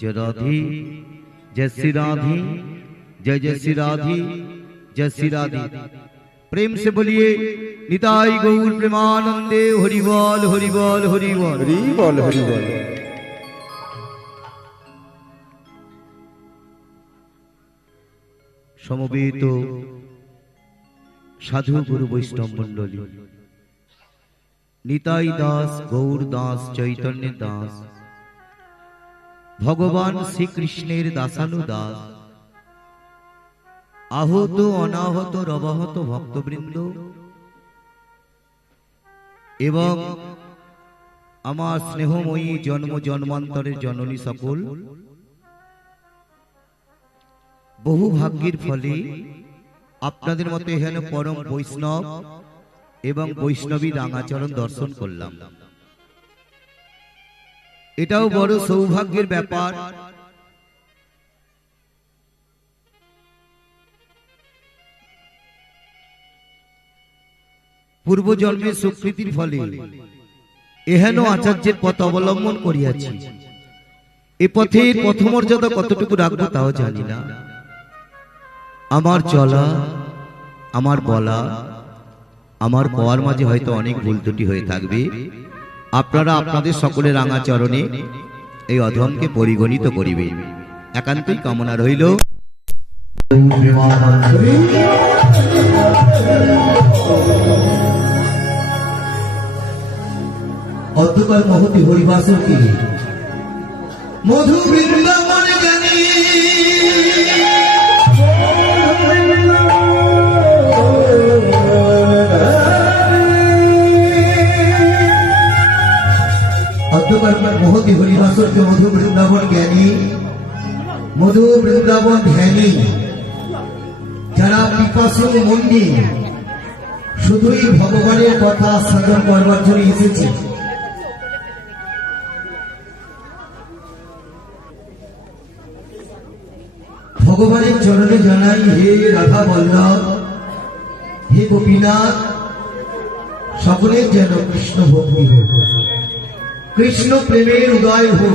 जय राधे जय श्री राधे जय जय श्री राधे जय श्री राधे। प्रेम से बोलिए निताई गौर प्रेमानंदे हरि बोल हरि बोल हरि बोल हरि बोल हरि बोल। समवेत साधु गुरु वैष्णव मंडली निताई दास गौर दास चैतन्य दास भगवान श्री कृष्णेर दासानु दास आहत अनाहत रवाहत भक्तबृंद एवं आमार स्नेहमयी जन्म जन्मान्तरेर जननी सकल बहु भाग्येर फले आपनादेर मतो एखाने परम वैष्णव एवं वैष्णवी रांगाचरण दर्शन करलाम। एटाओ बड़ सौभाग्येर ब्यापार। पूर्व जन्मे सुकृतिर फले एहेन आचार्येर पथ अवलम्बन करियाछि। ए पथेर पथमर्यादा कतटुकु राखबो ताओ जानि ना। आमार चला आमार बला आमार पाওয়ার মাঝে হয়তো অনেক ভুল ত্রুটি হয়ে থাকবে। আপনারা আপনাদের সকলের রাঙা চরণে এই অধমকে পরিগণিত করিবেন একান্তই কামনা রইল। অধ্যকার মহতি হরিবাসর কি মধু বৃন্দাবন জানি मोहती हरिवासर के मधु वृंदावन ज्ञानी मधु वृंदावन ध्यानी जरा पिपासु मन्दी शुधुई भगवानेर कथा श्रवण करबार जन्य एसेছে। भगवानेर चरणे जानाई हे राधा बल्लभ हे गोपीनाथ सकलेर जेन कृष्ण भक्ति होक कृष्ण प्रेमेर उदय हो।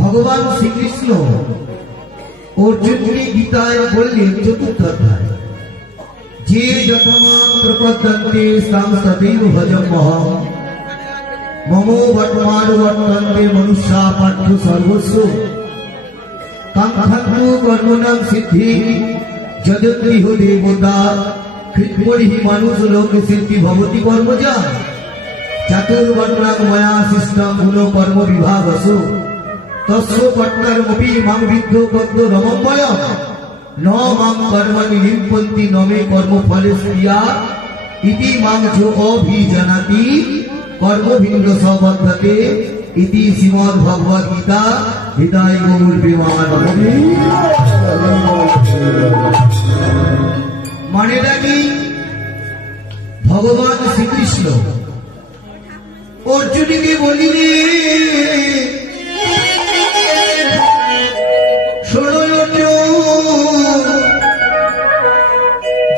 भगवान श्री कृष्ण अर्जुन के गीताय बोलें चतुर्थ अध्याय जे यतमां प्रपद्यन्ते तां तदेव भजमहं ममो वर्तमान वर्तन्ते मनुष्या पार्थो सर्वस्व कांक्षन्तु कर्मणां सिद्धि जदन्ति हो देवता कृत्मोहि मानुष लोक सिद्धि भवति कर्मजा चतुर्वर्णां मया सृष्टं गुण कर्म विभागसु तस्य कर्तृमपि मां विद्धो बद्धो रममय न मां कर्मणि लिप्यन्ति न मे कर्म फले स्त्रिया इति मां जो अभिजानाति कर्म भिन्न सबद्धते इति श्रीमद् भगवद गीता हृदय गौर प्रेमानंदे। मानेटा कि भगवान श्री कृष्ण अर्जुन के बोलिले शोनो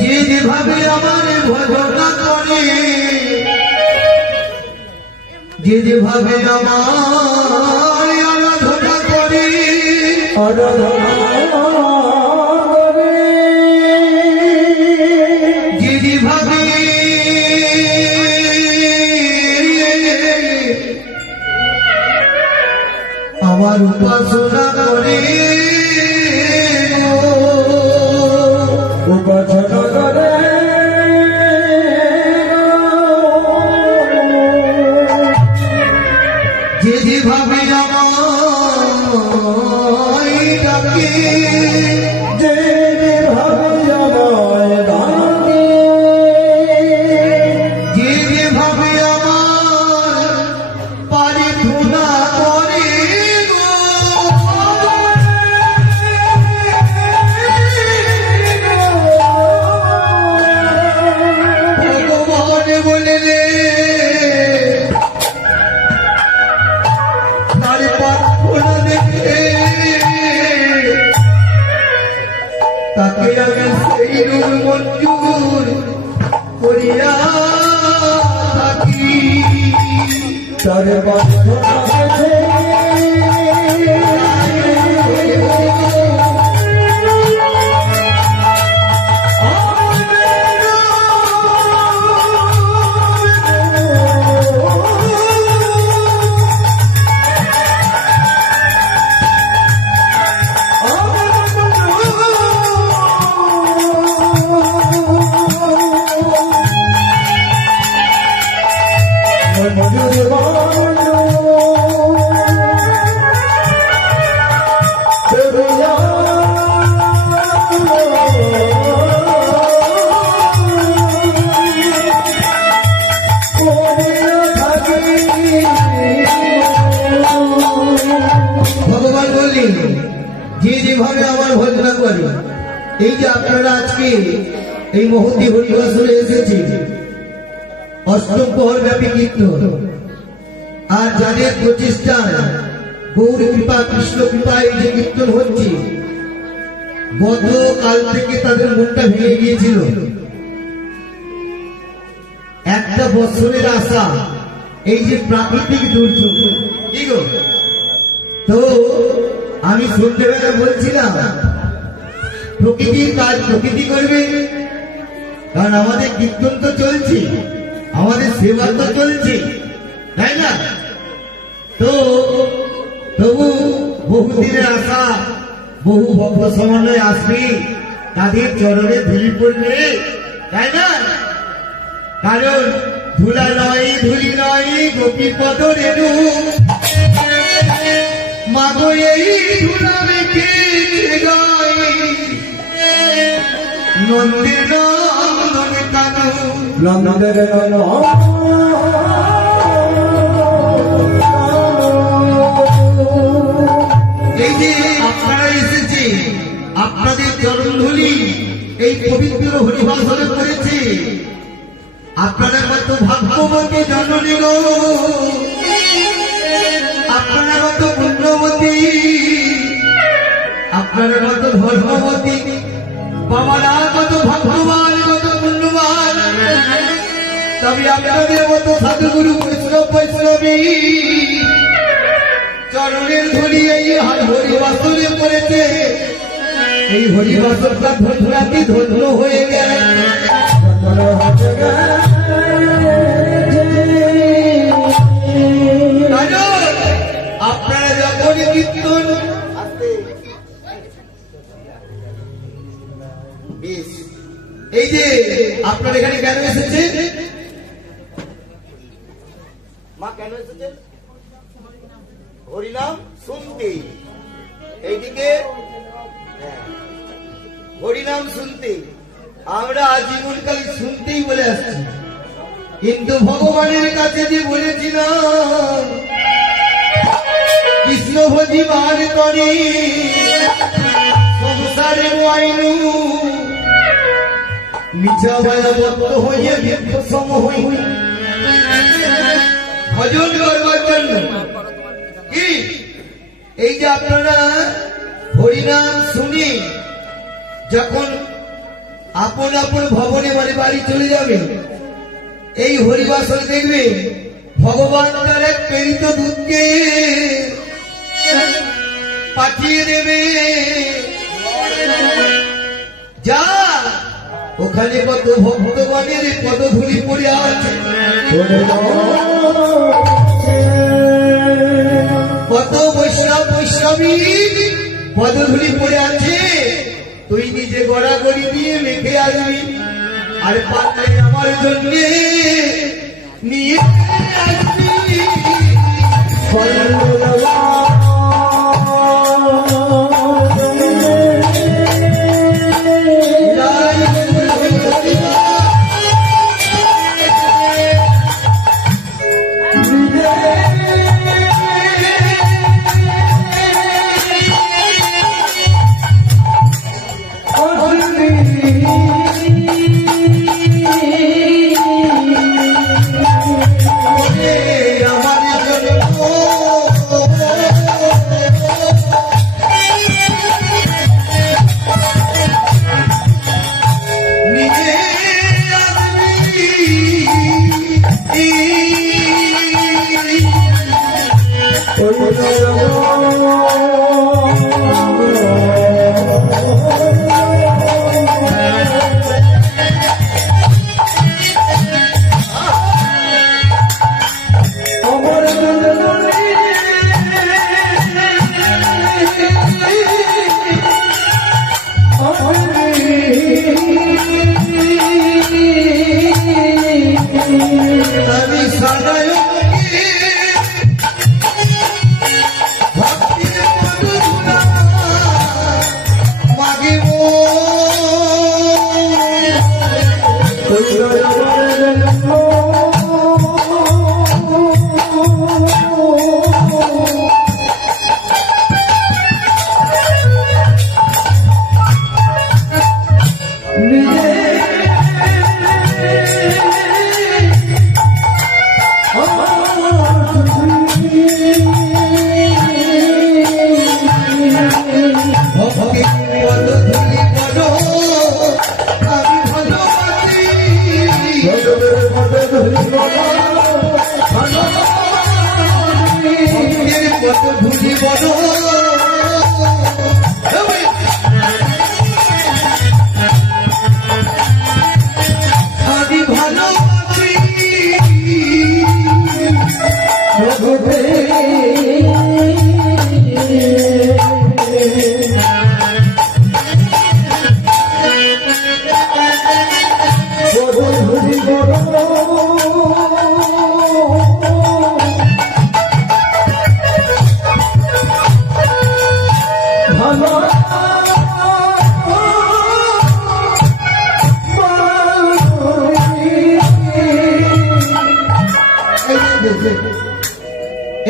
जे जेभाবে আমারে ভজনা করে যে যেভাবে আমার আরাধনা করে যে যেভাবে আমার উপাসনা করে উপাসনা করে যেভাবে আমায় ডাকে যেভাবে আমায় ডাকে যেভাবে আমার প্রার্থনা করে করিয়া থাকি তার বাসনা আছে ভগবান বললেন যে যেভাবে আমার ভজনা করে এই যে আপনারা আজকে এই মহতি হরিবাসরে এসেছে অষ্টম প্রহর ব্যাপী কীর্তন আর যাদের প্রচেষ্টায় গৌর কৃপা কৃষ্ণ কৃপা এই যে কীর্তন হচ্ছে গতকাল থেকে তাদের মনটা ভেঙে গিয়েছিল একটা বছরের আশা এই যে প্রাকৃতিক দুর্যোগ কি গো তো আমি সন্ধ্যেবেলা বলছিলাম প্রকৃতির কাজ প্রকৃতি করবে কারণ আমাদের কীর্তন তো চলছে আমাদের সেবা তো চলছে তাই না তো তবু বহুদিনের আশা বহু ভক্ত সমন্বয় আসবে তাদের চরণে ধুলি পড়বে তাই না কারণ ধুলা নয় ধুলি নয় গোপী পদ রেণু মাগো এই ধুলা মেখে নন্দের নন্দন কানু নন্দের এই যে আপনারা এসেছে আপনাদের চরণ ধুলি এই পবিত্র হরিভাষণে করেছে আপনারা কত ভাগ্যবতী জননী গো আপনারা কত পুণ্যবতী আপনারা কত ধর্মবতী বাবারা কত ভাগ্যবান কত পুণ্যবান তবে আপনাদের মতো সাধুগুরু বৈষ্ণব বৈষ্ণবী চরণের ধুলি এই হরিবাসরে পড়েছে এই হরিবাসরটা ধরাতি ধন্য হয়ে গেল আপনারা যখনই কীর্তন এই যে আপনার এখানে কেন এসেছে মা কেন এসেছে হরিনাম শুনতে এইদিকে হরিনাম শুনতে আমরা আজীবনকাল শুনতেই বলে আসছি কিন্তু ভগবানের কাছে যে বলেছিলাম কৃষ্ণ ভজিবার তরে সংসারের আইনু মিছা ভয়াবত্ত হইয়া বিপ্র সম হই ভজন করবার জন্য কি এই যে আপনারা হরিনাম শুনি যখন আপন আপন ভবনে মানে বাড়ি চলে যাবে এই হরিবাসরে দেখবে ভগবান তার এক প্রেরিত দূতকে পাঠিয়ে দেবে যা ওখানে কত ভক্তগণের পদধূলি পড়ে আছে কত বৈষ্ণব বৈষ্ণবী পদধূলি পড়ে আছে তুই নিজে গড়াগড়ি দিয়ে মেখে আসবি আর পাতায় আমার জন্য নিয়ে আসবি আমার জন্য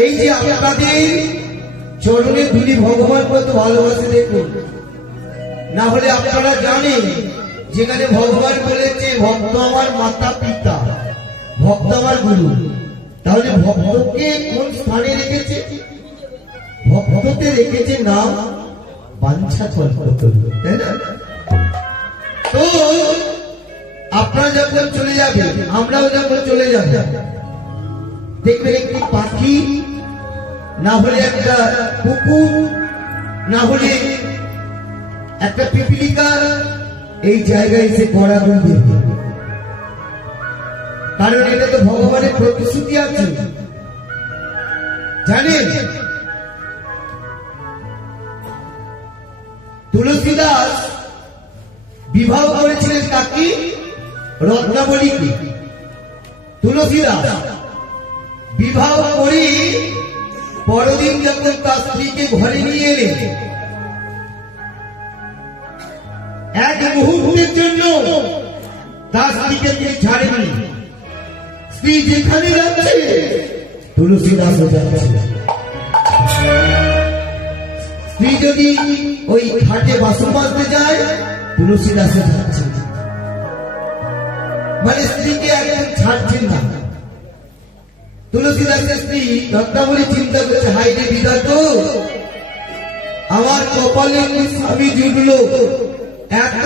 এই যে আপনাদের চরণে ধুলি ভগবান কত ভালোবাসে দেখুন, না হলে আপনারা জানেন যেখানে ভগবান বলেছে ভক্ত আমার মাতা পিতা, ভক্ত আমার গুরু, তাহলে ভক্তকে কোন স্থানে রেখেছে? ভক্তকে রেখেছে নাম বাঞ্ছা কল্পতরু, তাই না? তো আপনারা যখন চলে যাবেন, আমরাও যখন চলে যাব, দেখবেন একটি পাখি, না হলে একটা কুকুর, না হলে একটা পিপিলিকা এই জায়গায় এসে গড়া গুনবে, কারণ এটা তো ভগবানের প্রতিশ্রুতি আছে। জানেন তুলসীদাস বিবাহ করেছিলেন কাকে? রত্নাবলীকে। তুলসীদাস বিবাহ করে পরদিন যখন তার স্ত্রীকে ঘরে নিয়ে এলেন, এক মুহূর্তের জন্য তার স্ত্রীকে তিনি ছাড়েননি। স্ত্রী যেখানে যাচ্ছে তুলসীদাসও যাচ্ছে। স্ত্রী যদি ওই ঘাটে বাসন মাজতে যায় তুলসীদাসও যাচ্ছে, মানে স্ত্রীকে একদম ছাড়ছেন না। তুলসীদাসের স্ত্রী রত্নাবলী চিন্তা করছে, হাই রে বিধাত, আমার কপালে স্বামী জুটলো, এত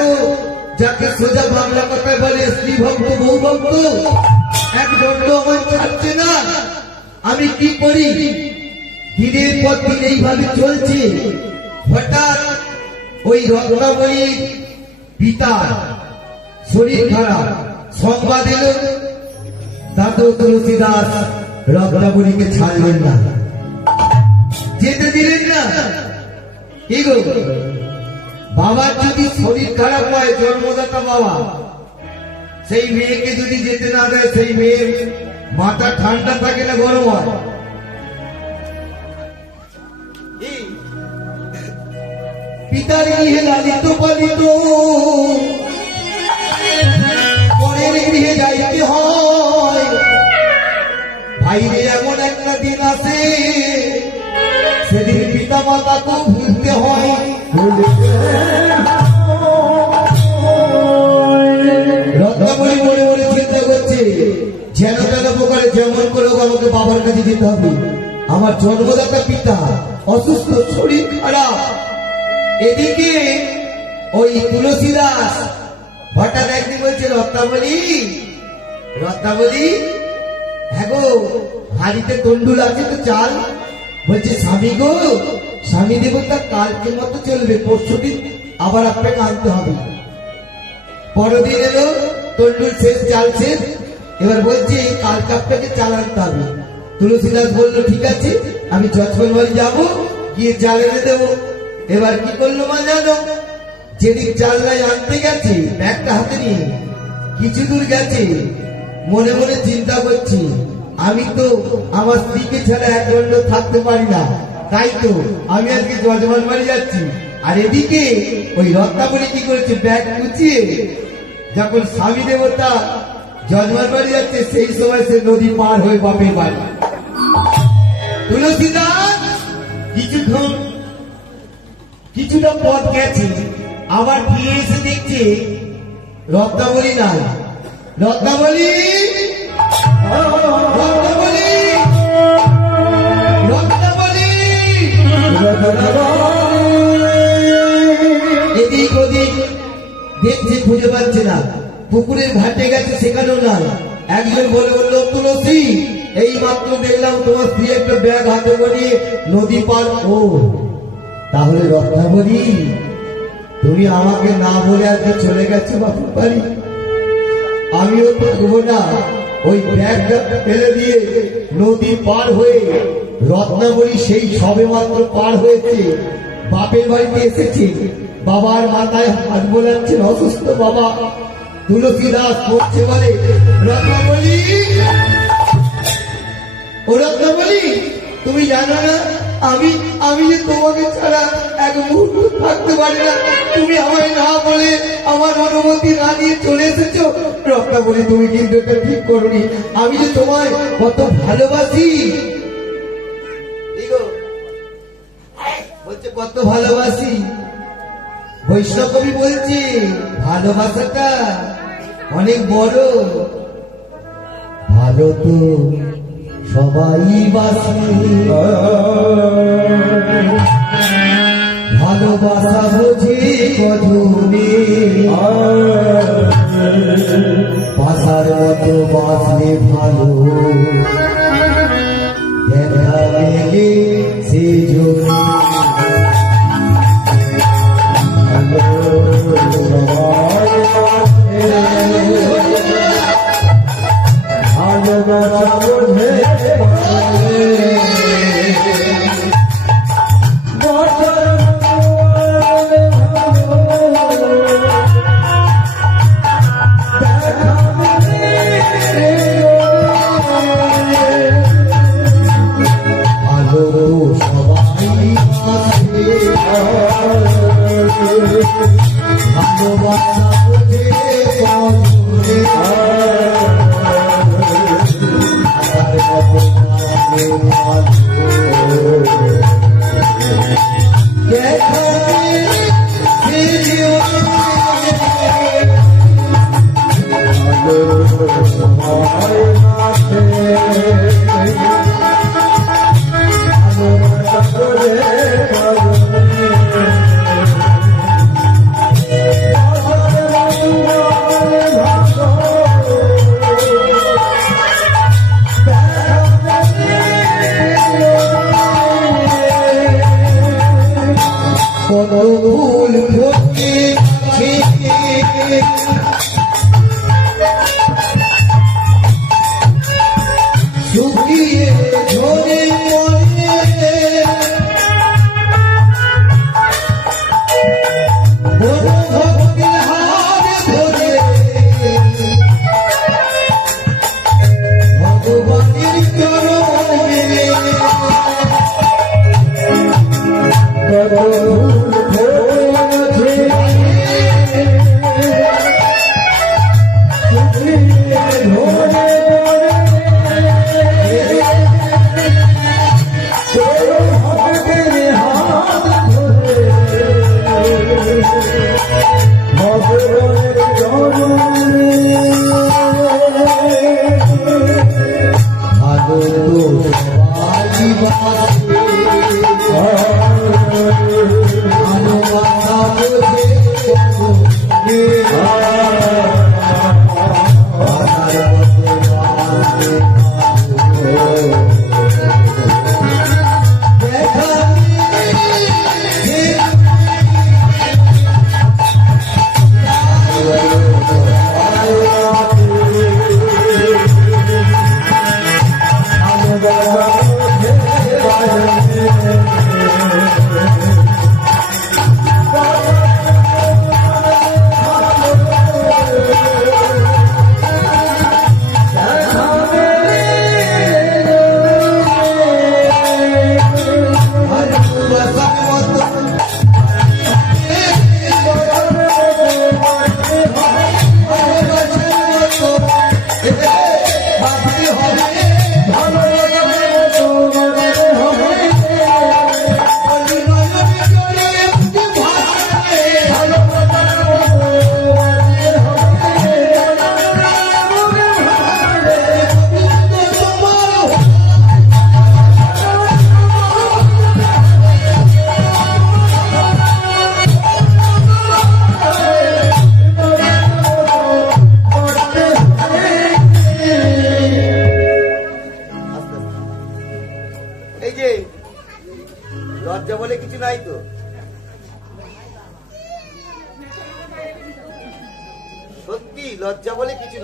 যাকে সোজা বাংলা কথায় বলে স্ত্রী ভক্ত বউ ভক্ত, এক দণ্ড আমার ছাড়ছে না, আমি কি করি? দিনের পর দিন এইভাবে চলছে। হঠাৎ ওই রত্নাবলীর পিতা শরীর খারাপ, সংবাদ এলো। দাদু তুলসীদাস রত্নাবলীকে ছাড়লেন না, যেতে দিলেন না। কি গো, বাবার যদি শরীর খারাপ হয়, জন্মদাতা বাবা, সেই মেয়েকে যদি যেতে না দেয়, সেই মেয়ের মাথা ঠান্ডা থাকে না গরম হয়? পিতার গৃহে লালিত পালিত, পরের গৃহে যাইতে হয়। বাইরে এমন একটা দিন আসে, সেদিন পিতা মাতাকেও ভুলতে হয়। রত্নাবলী মনে মনে চিন্তা করছে, যেন তেন প্রকারে যেমন করে আমাকে বাবার কাছে যেতে হবে। আমার জন্মদাতা পিতা অসুস্থ, শরীর খারাপ। এদিকে ওই তুলসীদাস হঠাৎ একদিন বলছে, রত্নাবলী, রত্নাবলী, হ্যাঁ গো, হাড়িতে তন্ডুল আছে তো চাল। বলছে, স্বামী গো, স্বামী দেবতা কালকে মতো চলবে, পরশু দিন আবার আপনাকে আনতে হবে। পরদিন এলো, তন্ডুল শেষ, চাল শেষ। এবার বলছে, কালকে আপনাকে চাল আনতে হবে। তুলসীদাস বললো, ঠিক আছে, আমি যশবন বাড়ি যাবো, গিয়ে চাল এনে দেবো। এবার কি করলো মা জানো? যেদিন চাল নাই আনতে গেছে, ব্যাগটা হাতে নিয়ে কিছু দূর গেছে, মনে মনে চিন্তা করছি, আমি তো আমার স্ত্রীকে ছাড়া এক দণ্ড থাকতে পারি না, তাই তো আমি আজকে যজমান বাড়ি যাচ্ছি। আর এদিকে ওই রত্নাবলী কি করেছে, ব্যাগ গুছিয়ে যখন স্বামী দেবতা জন্মার বাড়ি যাচ্ছে সেই সময় সে নদী পার হয়ে বাপের বাড়ি। তুলসীদাস কিছুটা পথ গেছে, আবার ফিরে এসে দেখছে রত্নাবলী নাই। রত্নাবলী, রত্নাবলী, রত্নাবলী। এদিক ওদিক দেখছে, খুঁজে পাচ্ছে না। পুকুরের ঘাটে গেছে, সেখানেও নাই। একজন বললো, তুলসী, এই মাত্র দেখলাম তোমার স্ত্রী একটা ব্যাগ হাতে করে নদী পার। ও তাহলে রত্নাবলী, তুমি আমাকে না বলে আজকে চলে গেছো বাপের বাড়ি। আমিও তো দেবো না, ওই ব্যাগটা ফেলে দিয়ে নদী পার হয়ে রত্নাবলী সেই সবে মাত্র পার হয়েছে, বাপের বাড়িতে এসেছে। বাবার মাথায় হাত বোলাচ্ছেন অসুস্থ বাবা। তুলসীদাস করছে বলে, রত্নাবলী, ও রত্নাবলী, তুমি জানো না আমি যে তোমাকে ছাড়া এক মুহূর্ত থাকতে পারি না। তুমি আমায় না বলে, আমার অনুমতি না দিয়ে চলে এসেছো। রত্নাবলী, তুমি কিন্তু এটা ঠিক করোনি। আমি যে তোমায় কত ভালোবাসি, বলছে কত ভালোবাসি। বৈষ্ণব কবি বলছে ভালোবাসাটা অনেক বড়। ভালো তো সবাই বাসে, ভালোবাসা বোঝে কজনে, বাসার মতো বাসলে ভালো, দেখা গেলে সে জন্য। ফুল ফুটেছে শুকিয়ে ঝরে পড়ে, বড় ভক্তের হাত ধরে ভগবানের চরণ মেলে। ভালোবাসা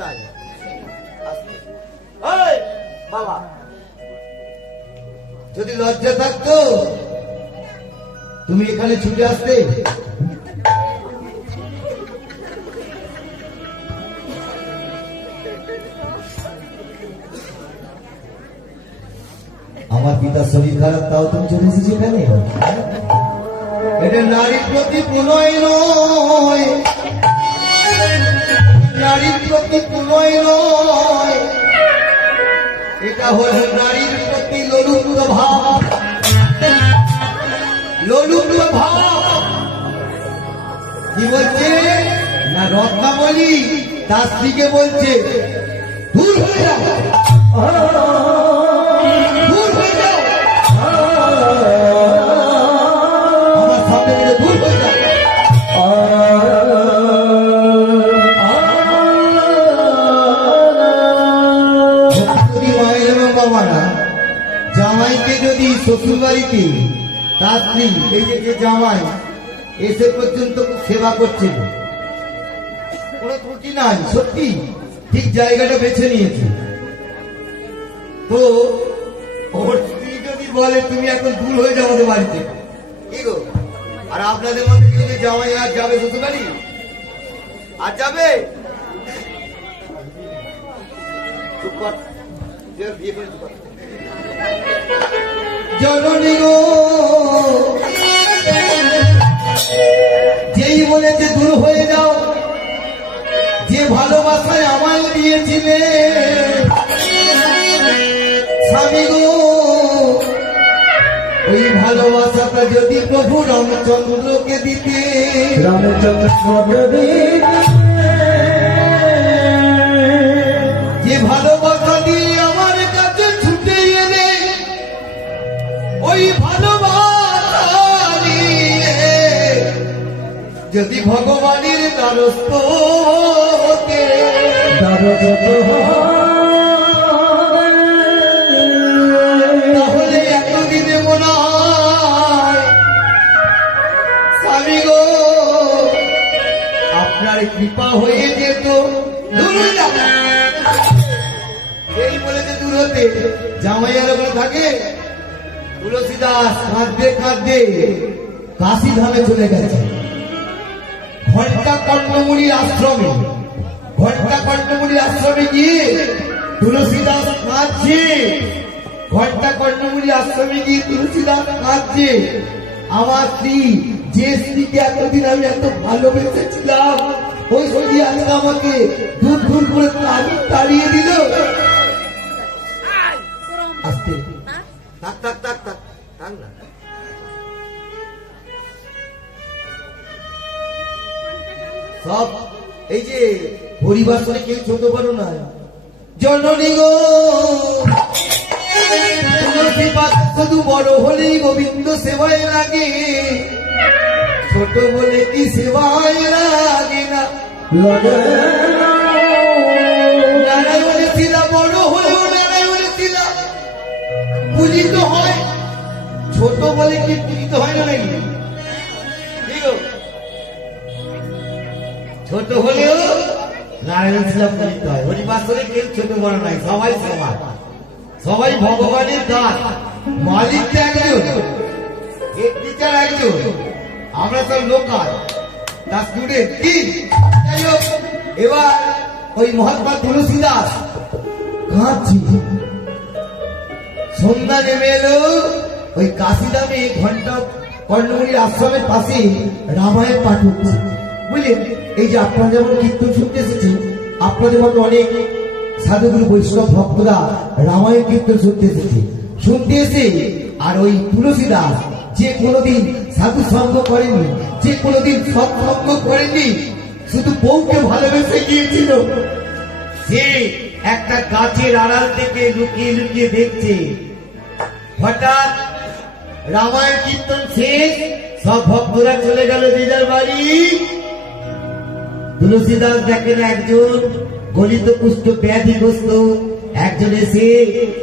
কোথায়? ওই, বাবা, যদি লজ্জা থাকতো তুমি এখানে ছুটে আসতে। আমার পিতার শরীর খারাপ, তাও তুমি চলে এসেছো এখানে। এটা নারীর প্রতি প্রণয় নয়, নারীর প্রতি প্রণয় নয়, এটা হলো নারীর প্রতি লোলুপ্ত ভাব, লোলুপ্ত ভাব। কি বলছে না, রত্নাবলী তার স্ত্রীকে বলছে দূর হয়ে যাও, দূর হয়ে যাও, আমার সামনে থেকে দূর হয়ে যাও। যদি মায়ের এবং বাবারা জামাইকে যদি শ্বশুর বাড়িতে তার স্ত্রী, এই যে জামাই এসে পর্যন্ত সেবা করছে, কোনো ত্রুটি নাই, সত্যি ঠিক জায়গাটা বেছে নিয়েছে, তো ওর স্ত্রী যদি বলে তুমি এখন দূর হয়ে যাও আমাদের বাড়িতে, কি গো? আর আপনাদের মধ্যে কেউ জামাই আর যাবে শ্বশুর বাড়ি? আর যাবে? চুপ কর, বিয়ে করে চুপ কর। জননী গো, যেই বলেছে দূর হয়ে যাও, যে ভালোবাসায় আমায় দিয়েছিলে স্বামী গো, ওই ভালোবাসাটা যদি প্রভু রামচন্দ্রকে দিতে, যে ভালোবাসা দিয়ে আমার কাছে ছুটে এলে, ওই ভালোবাসা নিয়ে যদি ভগবানের দ্বারস্থ হতে, তাহলে এতদিনে মনে হয় স্বামী গো আপনার কৃপা হয়ে যেত। দূর হয়ে যাও, এই বলেছে দূর হতে। জামাইয়ার ওখানে থাকে, তুলসীদাস কাঁদতে কাঁদতে কাশী ধামে চলে গেছে, ঘন্টা কর্ণমুনির আশ্রমে। ঘন্টা কর্ণমুনির আশ্রমে গিয়ে তুলসীদাস কাঁদছে, ঘন্টা কর্ণমুনির আশ্রমে গিয়ে তুলসীদাস কাঁদছে, আমার স্ত্রী, যে স্ত্রীকে এতদিন আমি এত ভালোবেসেছিলাম, ওই স্ত্রী আজকে আমাকে দূর দূর করে তাড়িয়ে দিল। আস্তে থাক থাক থাক থাক থাক না, সব এই যে পরিবাসনে কেউ ছোট বড় না। জননী গো, তুলসী পাতা শুধু বড় হলেই গোবিন্দ সেবায় লাগে, ছোট বলে কি সেবায় লাগে না। নারায়ণের শিলা বড় হলেও নারায়ণের শিলা পূজিত হয়, ছোট বলে কি পূজিত হয় না নাকি? ঠিক, ছোট হলেও নারায়ণ শিলা পূজিত হয়। হরিবাসরে কেউ ছোট বড় নাই, সবাই সমান, সবাই ভগবানের দাস। মালিক তো একজন, হেড টিচার একজন, আমরা সব লোকাল, তার স্টুডেন্ট। কি যাই হোক, এবার ওই মহাত্মা তুলসীদাস কাঁদছি, সন্ধ্যা নেমে এলো। ওই কাশিদামে ঘন্টা কর্ণমুনির আশ্রমের পাশে রামায়ণ পাঠ হচ্ছে, বুঝলেন? এই যে আপনারা যেমন কীর্তন শুনতে এসেছেন, আপনাদের মতো অনেক সাধুগুরু বৈষ্ণব ভক্তরা রামায়ণ কীর্তন শুনতে এসেছে, শুনতে এসে আর ওই তুলসীদাস যে কোনোদিন সাধু সঙ্গ করেনি, যে কোনোদিন সৎসঙ্গ করেনি, শুধু বউকে ভালোবেসে গিয়েছিল, সে একটা গাছের আড়াল থেকে লুকিয়ে লুকিয়ে দেখছে। হঠাৎ রামায়ণ কীর্তন শেষ, সব ভক্তরা চলে গেল যে যার বাড়ি। তুলসীদাস দেখেন একজন গলিত কুষ্ঠ ব্যাধিগ্রস্ত একজন এসে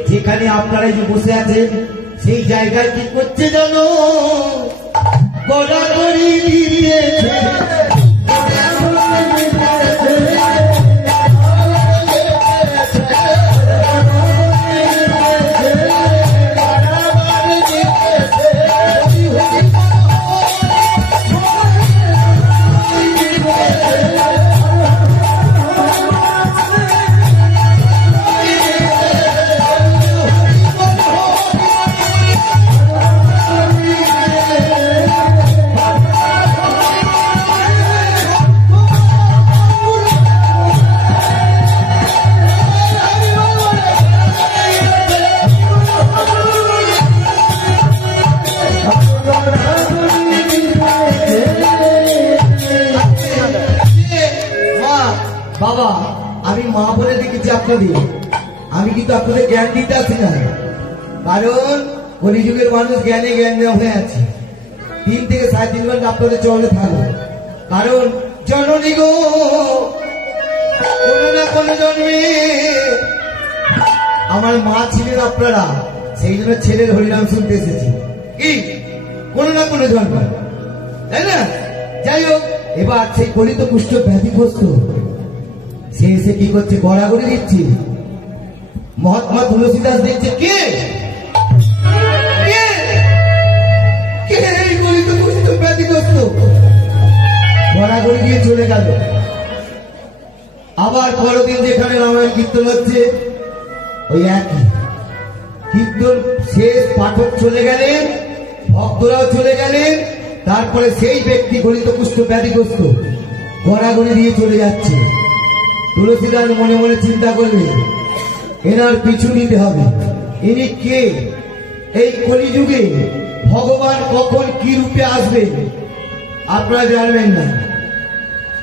যেখানে আপনারা যে বসে আছেন সেই জায়গায় কি করছে জানো? গড়াগড়ি দিয়েছে, মা বলে দেখেছি আপনাদের, আমি কিন্তু আপনাদের জ্ঞান দিতে আসি না, কারণ কলিযুগের মানুষ জ্ঞানে জ্ঞান দেওয়া হয়ে আছে। 3 থেকে 3.5 ঘন্টা আপনাদের চলে থাকবো, কারণ জননী গো কোনো না কোনো জন্মে আমার মা ছিলেন আপনারা, সেই জন্য ছেলের হরিনাম শুনতে এসেছি, কি কোনো না কোনো জন্ম, তাই না? যাই হোক, এবার সেই গলিত কুষ্ঠ ব্যাধিগ্রস্ত সে এসে কি করছে, গড়াগড়ি দিচ্ছে। মহাত্মা তুলসীদাস দেখছে, কে কে কে এই গলিত কুষ্ঠ ব্যাধিগ্রস্ত, গড়াগড়ি দিয়ে চলে গেল। আবার পরদিন যেখানে রামায়ণ কীর্তন হচ্ছে, ওই একই কীর্তন শেষ, পাঠক চলে গেলেন, ভক্তরাও চলে গেলেন, তারপরে সেই ব্যক্তি গলিত কুষ্ঠ ব্যাধিগ্রস্ত গড়াগড়ি দিয়ে চলে যাচ্ছে। তুলসীদাস মনে মনে চিন্তা করলেন, এনার পিছু নিতে হবে, ইনি কে? এই কলিযুগে ভগবান কখন কি রূপে আসবে আপনারা জানবেন না,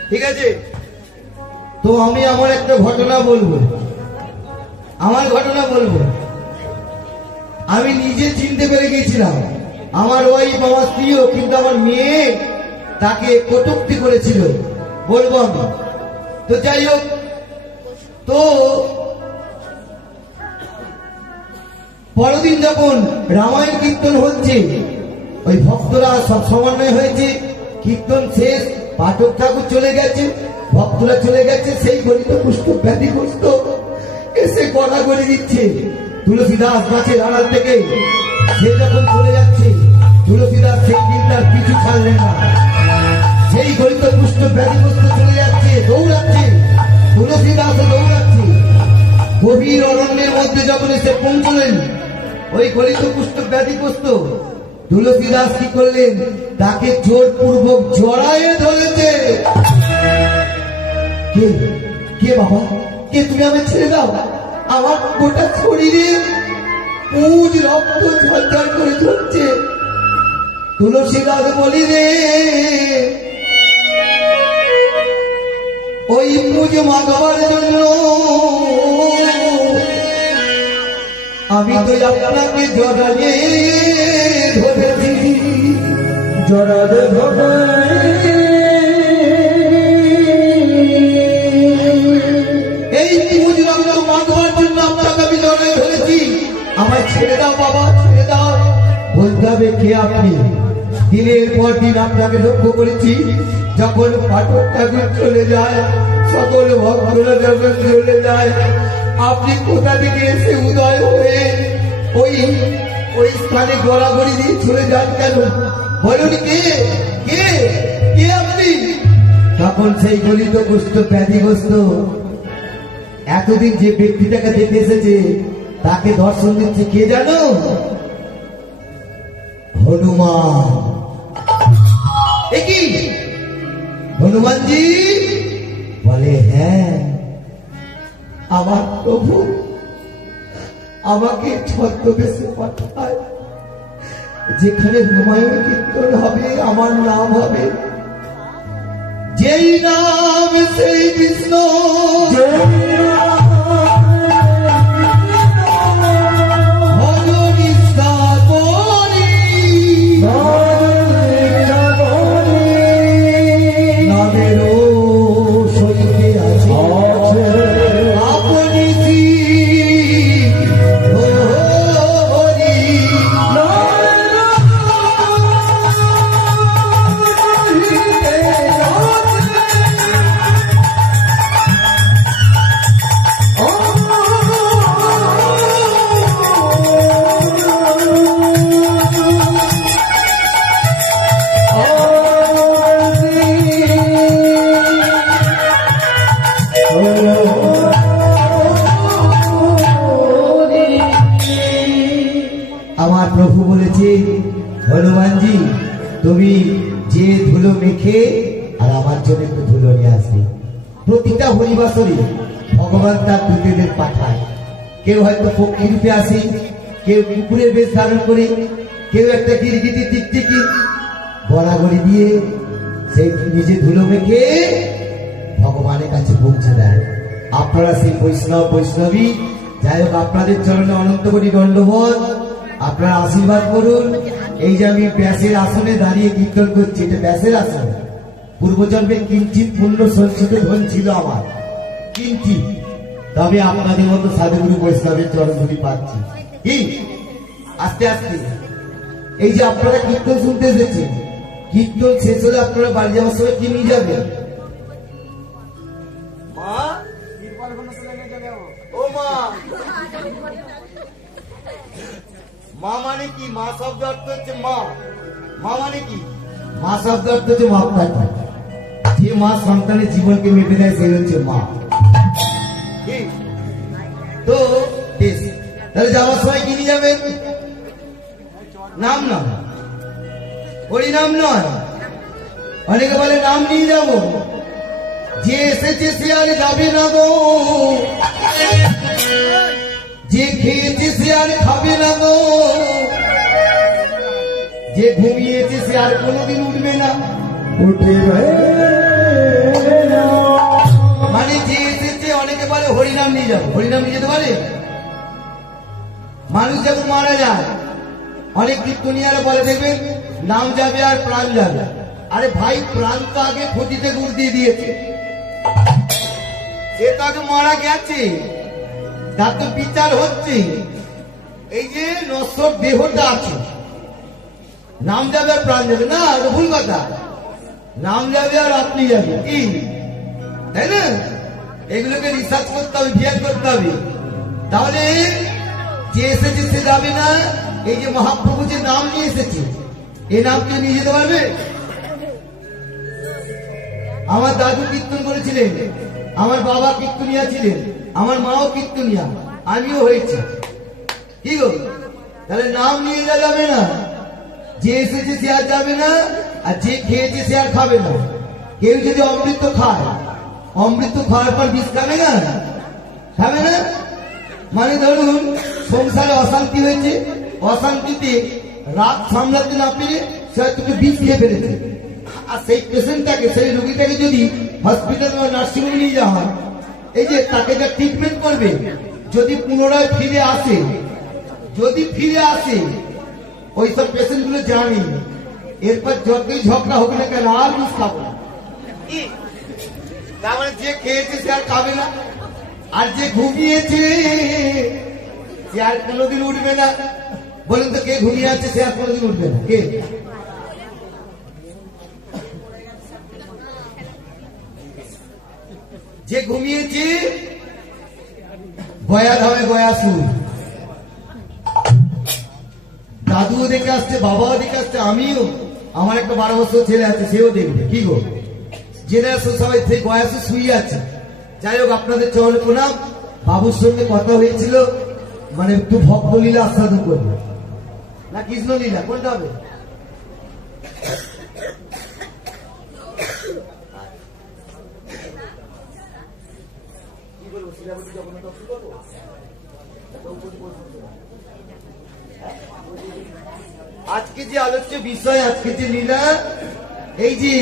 ঠিক আছে? তো আমি আমার একটা ঘটনা বলবো, আমার ঘটনা বলবো। আমি নিজে চিনতে পেরে গিয়েছিলাম, আমার ওয়াইফ, আমার স্ত্রীও, কিন্তু আমার মেয়ে তাকে কটূক্তি করেছিল, বলবো আমি। তো যাই হোক, তো পরদিন যখন রামায়ণ কীর্তন হচ্ছে, ওই ভক্তরা সব সমন্বয় হয়েছে, কীর্তন শেষ, পাঠক ঠাকুর চলে গেছে, ভক্তরা চলে গেছে, সেই গলিত কুষ্ঠ ব্যাধিগ্রস্ত এসে গড়াগড়ি দিচ্ছে। তুলসীদাস গাছের আড়াল থেকে সে যখন চলে যাচ্ছে, তুলসীদাস সেই দিন তার পিছু ছাড়লেন না, সেই গলিত কুষ্ঠ ব্যাধিগ্রস্ত চলে যাচ্ছে, দৌড়াচ্ছে, তুলসীদাস দৌড়াচ্ছে। গভীর অরণ্যের মধ্যে যখন এসে পৌঁছলেন ওই গলিত কুষ্ঠ ব্যাধিগ্রস্ত, তুলসীদাস কি করলেন, তাকে জোরপূর্বক জড়ায়ে ধরেছে। কে কে বাবা, কে তুমি? আমি ছেড়ে দাও, আমার গোটা শরীরে পুজ রক্ত ঝরঝর করে ঝরছে। তুলসীদাস বলি রে, ওই পুজ মাগবার জন্য আমি তো আপনাকে জড়ায়ে ধরেছি, জড়াবে ধরে এই পুজ রক্ত মাগবার জন্য আপনাকে আমি জড়ায়ে ধরেছি, আমায় ছেড়ে দাও বাবা, ছেড়ে দাও। বলতে হবে, কে আপনি? দিনের পর দিন আপনাকে লক্ষ্য করেছি, যখন পাঠক ঠাকুর চলে যায়, সকল ভক্তরা যখন চলে যায়, আপনি কোথা থেকে এসে উদয় হয়ে ওই ওই স্থানে গড়াগড়ি দিয়ে চলে যান কেন? বলুন, কে কে কে আপনি? তখন সেই গলিত কুষ্ঠ ব্যাধিগ্রস্ত এতদিন যে ব্যক্তিটাকে দেখে এসেছে, তাকে দর্শন দিচ্ছে, কে জানো? হনুমান। কি হনুমানজি? বলে, হ্যাঁ, আমার প্রভু আমাকে ছদ্মবেশে পাঠায়, যেখানে রামায়ণ কীর্তন হবে, আমার নাম হবে, যেই নাম সেই কৃষ্ণ, আমার প্রভু বলেছে, হনুমানজি তুমি যে ধুলো মেখে আর আমার জন্য একটু ধুলো নিয়ে আসে। প্রতিটা হরিবাসরে ভগবান তার দূতদের পাঠায়, কেউ হয়তো পক্ষী রূপে আসে, কেউ কুকুরের বেশ ধারণ করে, কেউ একটা গিরগিটি টিকটিকি গড়াগড়ি দিয়ে সেই নিজে ধুলো মেখে ভগবানের কাছে পৌঁছে দেয়। আপনারা সেই বৈষ্ণবী, যাই হোক আপনাদের চরণে অনন্ত কোটি দণ্ডবোধ। আপনারা আশীর্বাদ করুন। এই যে আমি ব্যাসের আসনে দাঁড়িয়ে কীর্তন করছি, এটা ব্যাসের আসন। পূর্বজন্মে কিঞ্চিত পুণ্য সঞ্চিত ধন ছিল আমার, কিঞ্চিত, তবে আপনাদের মতো সাধুগুরু বৈষ্ণবের চরণ ধরি পাচ্ছি। কি আস্তে আস্তে এই যে আপনারা কীর্তন শুনতে এসেছেন, কীর্তন শেষ হলে আপনারা বাড়ি যাওয়ার সময় কি নিয়ে যাবেন? মা, ও মা, মা মানে কি? মা শব্দ অর্থ হচ্ছে মা। মা মানে কি? মা শব্দ অর্থ হচ্ছে মাপকাঠি। যে মা সন্তানের জীবনকে মেপে দেয় সে হচ্ছে মা। ঠিক? তো বেশ, তাহলে যাওয়ার সময় কি নিয়ে যাবেন? নাম না, হরি নাম নয়। অনেকে বলে নাম নিয়ে যাব, যে এসেছে সে আর যাবে না গো, যে খেয়েছে সে আর খাবে না গো, যে ঘুমিয়েছে সে আর কোনোদিন উঠবে না। উঠে মানে যে এসেছে, অনেকে বলে হরিনাম নিয়ে যাবো। হরিনাম নিয়ে যেতে পারে? মানুষ যখন মারা যায়, অনেক কীর্তনিয়ারা বলে দেখবেন নাম যাবে আর প্রাণ যাবে। আরে ভাই, প্রাণ তো আগে খুঁটিতে গুড় দিয়ে দিয়েছে, সে তো আগে মারা গেছে, তার তো বিচার হচ্ছে। এই যে নশ্বর দেহটা আছে, নাম যাবে আর প্রাণ যাবে না, এটা ভুল কথা। নাম যাবে আর আপনি যাবে, কি তাই না? এগুলোকে রিসার্চ করতে হবে, ধ্যান করতে হবে। তাহলে যে এসেছে সে যাবে না। এই যে মহাপ্রভু যে নাম নিয়ে এসেছে, এই নামকে নিয়ে যেতে পারবে? আমার দাদু কীর্তন করেছিলেন, আমার বাবা কীর্তনিয়া ছিলেন, আমার মাও কীর্তনিয়া, আমিও হয়েছি। কি গো, তাহলে নাম নিয়ে যাবে না। যে এসেছে সে আর যাবে না, আর যে খেয়েছে সে আর খাবে না। কেউ যদি অমৃত খায়, অমৃত খাওয়ার পর বিষ খাবে না? খাবে না। মানে ধরুন সংসারে অশান্তি হয়েছে, অশান্তিতে রাত সামলাতে না পেরে সে হয়তো বিষ খেয়ে ফেলেছে, আর সেই পেশেন্টটাকে, সেই রোগীটাকে যদি হসপিটাল বা নার্সিংহোমে নিয়ে যাওয়া হয়, এই যে তাকে যা ট্রিটমেন্ট করবে, যদি পুনরায় ফিরে আসে, ওইসব পেশেন্ট গুলো জানি এরপর যতই ঝগড়া হোক না কেন আর বিষ খাবো না। তার মানে যে খেয়েছে সে আর খাবে না, আর যে ঘুমিয়েছে সে আর কোনোদিন উঠবে না। বলেন তো, কে ঘুমিয়ে আছে সে আর কোনোদিন উঠবে না? কে? যে ঘুমিয়েছে গয়া ধামে গয়া সুর। দাদুও দেখে আসছে, বাবাও দেখে আসছে, আমিও, আমার একটা 12 বছর ছেলে আছে, সেও দেখবে। কি গো, জেনারেশন সবাই সেই গয়া সুর শুয়ে আছে। যাই হোক, আপনাদের চরণে প্রণাম। বাবুর সঙ্গে কথা হয়েছিল, মানে একটু ভক্তলীলা আস্বাদন করবে না কৃষ্ণলীলা, কোনটা হবে? আজকে যে আলোচ্য বিষয়, আজকে যে লীলা, এই যে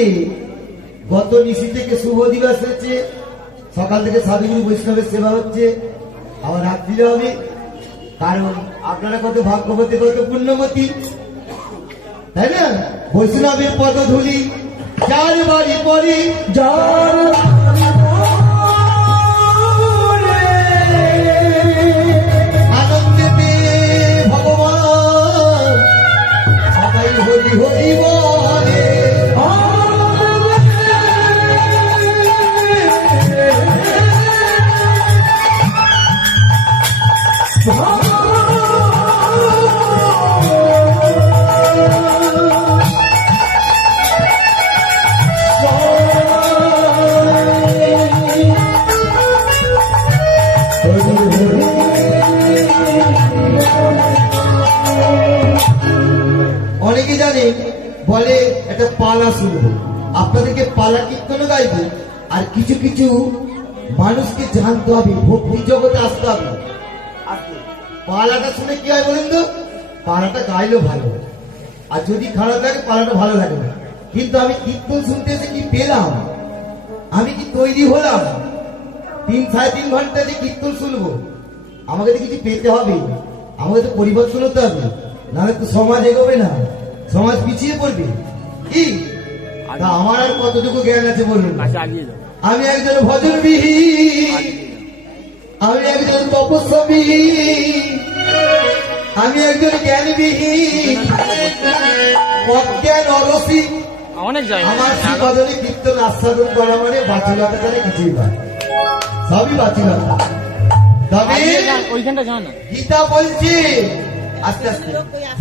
গত নিশি থেকে শুভ দিবস হচ্ছে, সকাল থেকে সাধুগুরু বৈষ্ণবের সেবা হচ্ছে, আবার রাত্রিরে হবে। কারণ আপনারা কত ভাগ্যবতী, কত পুণ্যবতী, তাই না? বৈষ্ণবের পদধূলি যার বাড়ি পড়ি, যার আনন্দেতে ভগবান সবাই হরি হরি বলে। অনেকে জানে, বলে একটা পালা শুনবো, আপনাদেরকে পালা কীর্তন গাইবো। আর কিছু কিছু মানুষকে জানতে হবে, ভক্তি জগতে আসতে হবে। পালাটা শুনে কি হয় বলুন তো? পালাটা গাইলেও ভালো, আর যদি খারাপ লাগে পালাটা ভালো লাগে না। কিন্তু আমি কীর্তন শুনতে এসে কি পেলাম, আমি কি তৈরি হলাম, 3-3.5 ঘন্টা যে কীর্তন শুনবো, আমাকে তো কিছু পেতে হবে, আমাকে তো পরিবর্তন হতে হবে, নাহলে তো সমাজ এগোবে না, সমাজ পিছিয়ে পড়বে। কি তা আমার আর কতটুকু জ্ঞান আছে বলুন? আমি একজন ভজনবিহী, আমি একজন তপস্যাবিহীন, আমি একজন জ্ঞানবিহীন, অজ্ঞান অরসিক। অনেক যায় আমার শ্রীভজনে কীর্তন আস্বাদন করা মানে বাচিলতা ছাড়া কিছুই নয়, সবই বাচিলতা। তবে ওইখানটা জানা গীতা বলছে, আস্তে আস্তে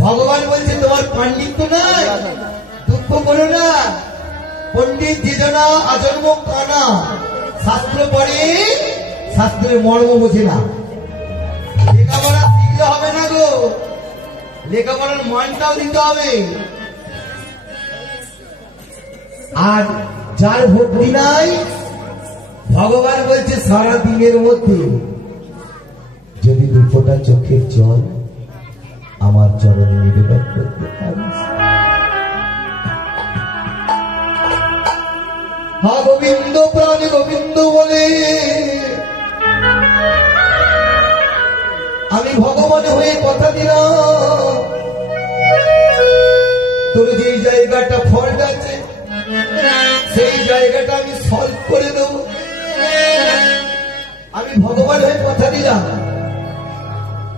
ভগবান বলছে তোমার পাণ্ডিত্য নাই, দুঃখ করো না, পণ্ডিত যেজনা আজন্ম কানা, শাস্ত্র পড়ে শাস্ত্রের মর্ম বোঝে না। লেখাপড়া শিখতে হবে না গো, লেখাপড়ার মানটাও দিতে হবে। আর যার ভক্তি নাই, ভগবান বলছে সারা দিনের মধ্যে যদি 2 ফোঁটা চোখের জল আমার চরণে নিবেদন করতে পারিস, হা গোবিন্দ প্রাণে গোবিন্দ বলে আমি ভগবান হয়ে কথা দিলাম, তোর যেই জায়গাটা ফল্ট আছে সেই জায়গাটা আমি সলভ করে দেব। আমি ভগবান হয়ে কথা দিলাম,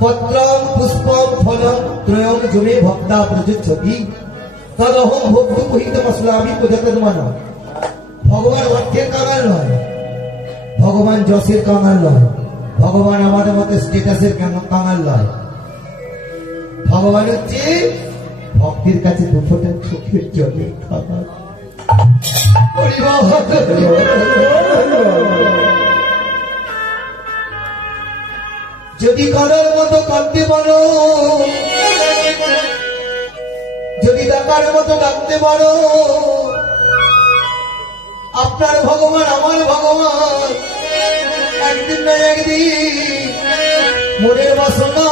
পত্রম পুষ্পম ফলম ত্রয়ম জমে ভক্তা প্রযুচ্ছতি তদহম ভক্ত পহিত মশলা আমি প্রজাতন মানব। ভগবান অর্থের কাঙাল নয়, ভগবান যশের কাঙাল নয়, ভগবান আমাদের মতো স্টেটাসের কাঙাল নয়। ভগবান হচ্ছে ভক্তের কাছে 2 ফোঁটা চোখের জলের কাঙাল। যদি করার মতো কাঁদতে পারো, যদি ডাকার মতো ডাকতে পারো, আপনার ভগবান আমার ভগবান একদিন না একদিন মনের বাসনা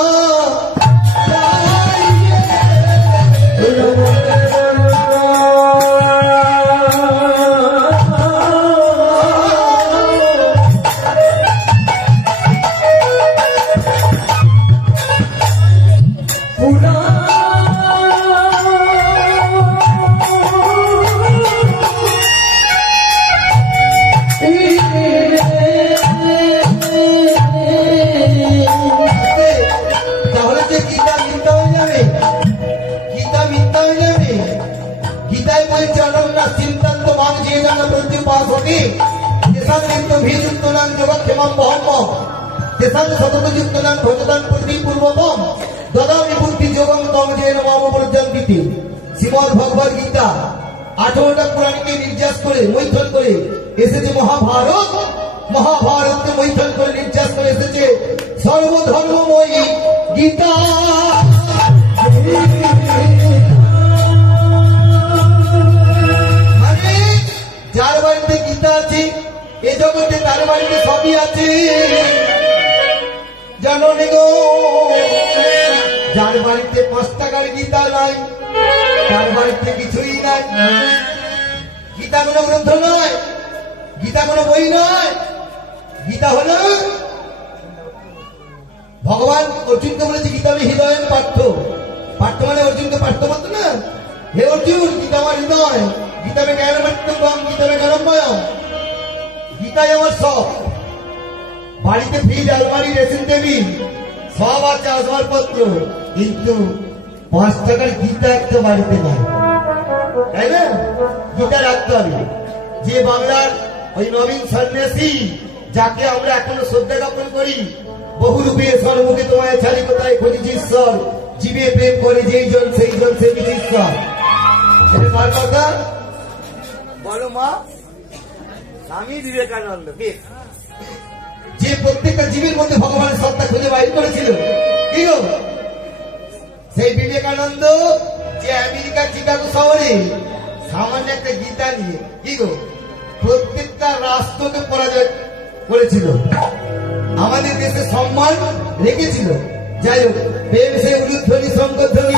শ্রীমদ ভগবদ গীতা 18টা পুরাণকে নির্যাস করে মৈথন করে এসেছে মহাভারত, মহাভারতকে মৈথন করে নির্যাস করে এসেছে সর্বধর্মময়ী গীতা। মানে যার বাড়িতে গীতা আছে এ জগতে তার বাড়িতে সবই আছে, জানো নি গো? যার বাড়িতে 5 টাকার গীতা নাই তার বাড়িতে কিছুই নাই। গীতা কোনো গ্রন্থ নয়, গীতা কোনো বই নয়, গীতা হলো ভগবান অর্জুনকে বলেছে গীতা আমি হৃদয় পাঠ্য। পাঠ্য মানে অর্জুনকে পাঠ্য বলতো না, হে অর্জুন গীতা আমার হৃদয়, গীতা মে জ্ঞান মৃত্যুম, গীতা মে জ্ঞানময়, গীতাই আমার সব। বাড়িতে ফ্রিজ আলমারি রেশন টেবিল সব আছে আসবাবপত্র, কিন্তু 5 টাকার গীতা একটা বাড়িতে নাই, তাই না? গীতা রাখতে হবে। যে বাংলার ওই নবীন সন্ন্যাসী যাকে আমরা এখনো শ্রদ্ধা জ্ঞাপন করি, বহুরূপে সর্বমুখে তোমায় ছাড়ি কোথায় খুঁজেছি ঈশ্বর, জীবে প্রেম করে যেই জন সেই জন সে ঈশ্বর। এটা কার কথা বলো মা? স্বামী বিবেকানন্দ। যে প্রত্যেকটা জীবের মধ্যে ভগবানের সত্তা খুঁজে বাইর করেছিল, কি গো? সেই বিবেকানন্দ যে আমেরিকার চিকাগো শহরে সামান্য একটা গীতা নিয়ে, কি গো, প্রত্যেকটা রাষ্ট্রকে পরাজয় করেছিল, আমাদের দেশে সম্মান রেখেছিল। যাই হোক, প্রেম সে উলুধ্বনি শঙ্করধ্বনি।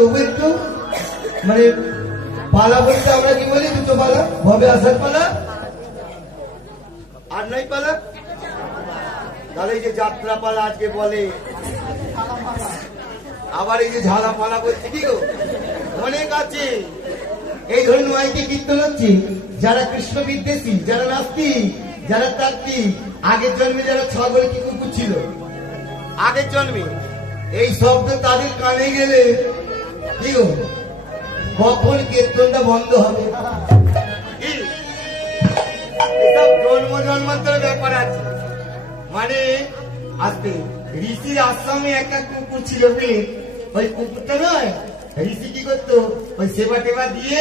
তবু একটু মানে পালা বলতে আমরা কি বলি, দুটো পালা, ভবে আসার পালা আর নাই পালা। তাহলে এই যে যাত্রা পালা আজকে বলে, আবার এই যে ঝালা পালা বলছে, কি গো অনেক আছে। এই ধরুন নয়টি কীর্তন হচ্ছে, যারা কৃষ্ণ বিদ্বেষী, যারা নাস্তিক, যারা তাত্ত্বিক, আগের জন্মে যারা ছাগল কি কুকুর ছিল আগের জন্মে, এই শব্দ তাদের কানে গেলে কি গো কখন কীর্তনটা বন্ধ হবে? কি? এসব জন্ম জন্মান্তর ব্যাপার আছে। মানে আজকে ঋষির আশ্রমে একটা কুকুর ছিল, ওই কুকুরটা নয়, ঋষি কি করতো, ওই সেবা টেবা দিয়ে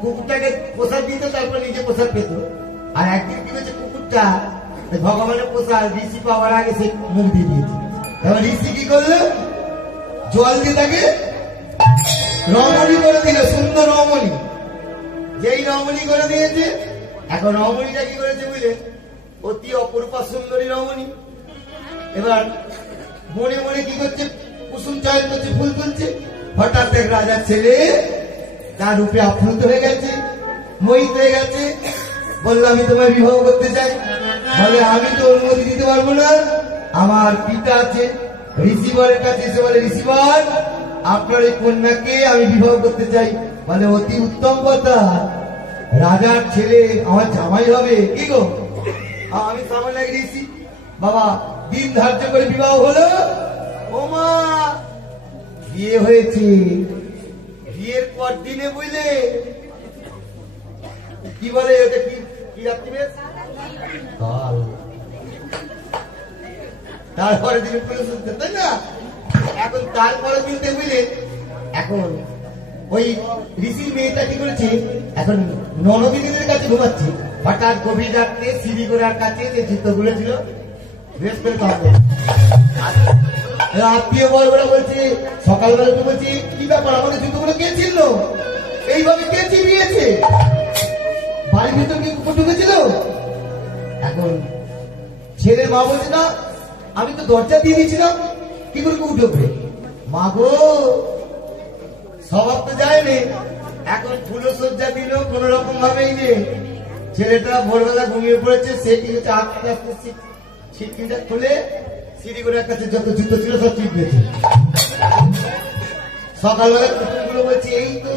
কুকুরটাকে প্রসাদ দিত, তারপর নিজে প্রসাদ পেত। আর একদিন কি হয়েছে, কুকুরটা ওই ভগবানের প্রসাদ ঋষি পাওয়ার আগে সে মুখ দিয়ে দিয়েছে। এবার ঋষি কি করলো, জল দিয়ে তাকে রমণী করে দিল, সুন্দর রমণী। যেই রমণী করে দিয়েছে, এখন রমণীটা কি করেছে বুঝলে, অতি অপরূপা সুন্দরী রমণী। এবার মনে মনে কি করছে, কুসুম চয়ন করছে, ফুল তুলছে। হঠাৎ এক রাজার ছেলে তার রূপে আপ্লুত হয়ে গেছে, মোহিত হয়ে গেছে। বললো আমি তোমায় বিবাহ করতে চাই। বলে আমি তো অনুমতি দিতে পারবো না, আমার পিতা আছে ঋষিবরের কাছে। এসে বলে ঋষিবর, আপনার এই কন্যাকে আমি বিবাহ করতে চাই। বলে অতি উত্তম কথা, রাজার ছেলে আমার জামাই হবে। কি গো, আমি সামান্য এক ঋষি, বাবা দিন ধার্য করে বিবাহ হলো। ও মা, বিয়ে হয়েছে। বিয়ের পর দিনে বুঝলে কি বলে, ওটা কি কি রাত্রি বেশ কাল, তারপরে দিনে পুরো শুনতে, তাই না? এখন তারপরে দিনতে বুঝলে, এখন ওই ঋষির মেয়েটা কি করেছে, এখন ননদিনীদের কাছে ঘুমাচ্ছে। হঠাৎ গভীর রাত্রে সিঁড়ি গোড়ার কাছে যে চিত্রগুলো ছিল বেশ করে পাবে। আত্মীয় বড়রা বলছে, সকালবেলা তো বলছি কি ব্যাপার, আমাদের জুতোগুলো কে ছিল, এইভাবে কে চিবিয়েছে, বাড়ির ভিতর কি কুকুর ঢুকেছিল? এখন ছেলের মা বলছে না, আমি তো দরজা দিয়ে দিয়েছিলাম, কি করে কুকুর ঢুকবে? মা গো, স্বভাব তো যায়নি। এখন ফুলো সজ্জা দিল কোন রকম ভাবে। যে ছেলেটা ভোরবেলা ঘুমিয়ে পড়েছে, সে কি হচ্ছে আস্তে আস্তে ছিটকিটা খুলে সিঁড়িগুলোর কাছে যত জুতো ছিল সব চিপড়েছে। সকালবেলা কুকুরগুলো বলছে, এই তো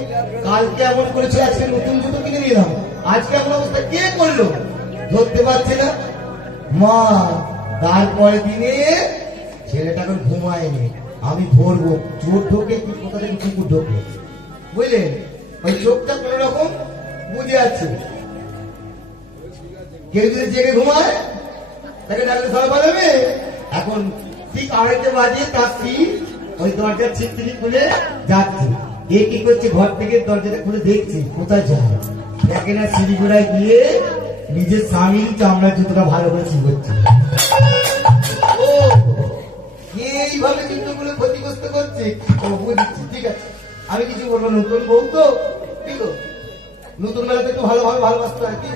কালকে এমন করেছে, আজকে নতুন জুতো কিনে নিলাম, আজকে এমন অবস্থা কে করলো? ধরতে পারছে না মা। তারপরে দিনে ছেলেটা এখন ঘুমায়নি, আমি ধরবো, চোর ঢোকে কি কোথা থেকে কুকুর ঢোকে, বুঝলেন? ওই চোখটা কোন রকম বুঝে আছে। কেউ যদি জেগে ঘুমায় তাকে ডাকলে সবাই পালাবে। এখন ঠিক 2:30 বাজে তার স্ত্রী ওই দরজার ছিটকিনি খুলে যাচ্ছে। এ কি করছে, ঘর থেকে দরজাটা খুলে দেখছে কোথায় যায়, দেখে না সিঁড়ি গোড়ায় গিয়ে নিজের স্বামীর চামড়ার জুতোটা ভালো করে চিবোচ্ছে। ও এইভাবে জুতোগুলো ক্ষতিগ্রস্ত করছে। ও বুঝছি, ঠিক আছে, আমি কিছু বলবো, নতুন বউ তো, ঠিক আছে, নতুন বেলাতে একটু ভালোভাবে ভালোবাসতে হয়। কি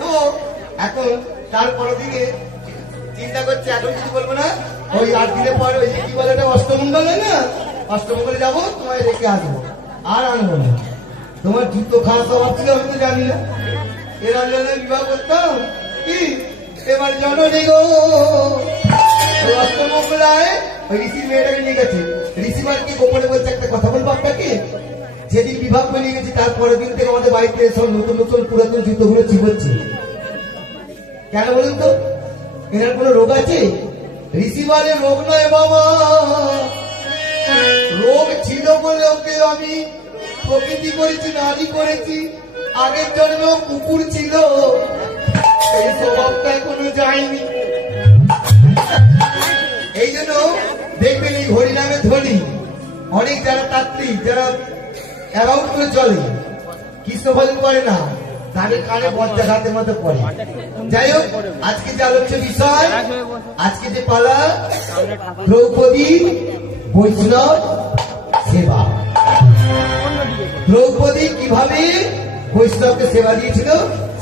তো এখন তারপর দিকে চিন্তা করছে, এখন কিছু বলবো না, ওই 8 দিনের পরে ওই যে কি বলে অষ্টমঙ্গল হয় না, অষ্টমঙ্গলে যাবো, তোমায় রেখে আসবো, আর আনবো না। তোমার জুতো খাওয়া স্বভাব ছিল আমি তো জানি না, এরা জন্য বিবাহ করতাম। কি এবার জননী গো, অষ্টমঙ্গলায় ওই ঋষির মেয়েটাকে নিয়ে গেছে। ঋষিবার কি গোপনে বলছে, একটা কথা বলবো আপনাকে, যেদিন বিবাহ করে নিয়ে গেছি তারপরের দিন থেকে আমাদের বাড়িতে সব নতুন নতুন পুরাতন জুতোগুলো চিবোচ্ছে। কেন বলুন তো, এনার কোন রোগ আছে? ঋষি বলে রোগ নয় বাবা, রোগ ছিল বলে ওকে আমি প্রকৃতি করেছি, নারী করেছি। আগের জন্মেও কুকুর ছিল, এই স্বভাবটা এখনো যায়নি। এই জন্য দেখবেন এই হরিনামের ধ্বনি অনেক যারা তাত্ত্বিক, যারা অ্যাবাউট করে চলে, কৃষ্ণ ভজন করে না, তাদের কানে বজ্জা ঘাতের মতো পড়ে। যাই হোক, আজকে যে আলোচ্য বিষয়, আজকে যে পালা, দ্রৌপদী বৈষ্ণব সেবা। দ্রৌপদী কিভাবে বৈষ্ণবকে সেবা দিয়েছিল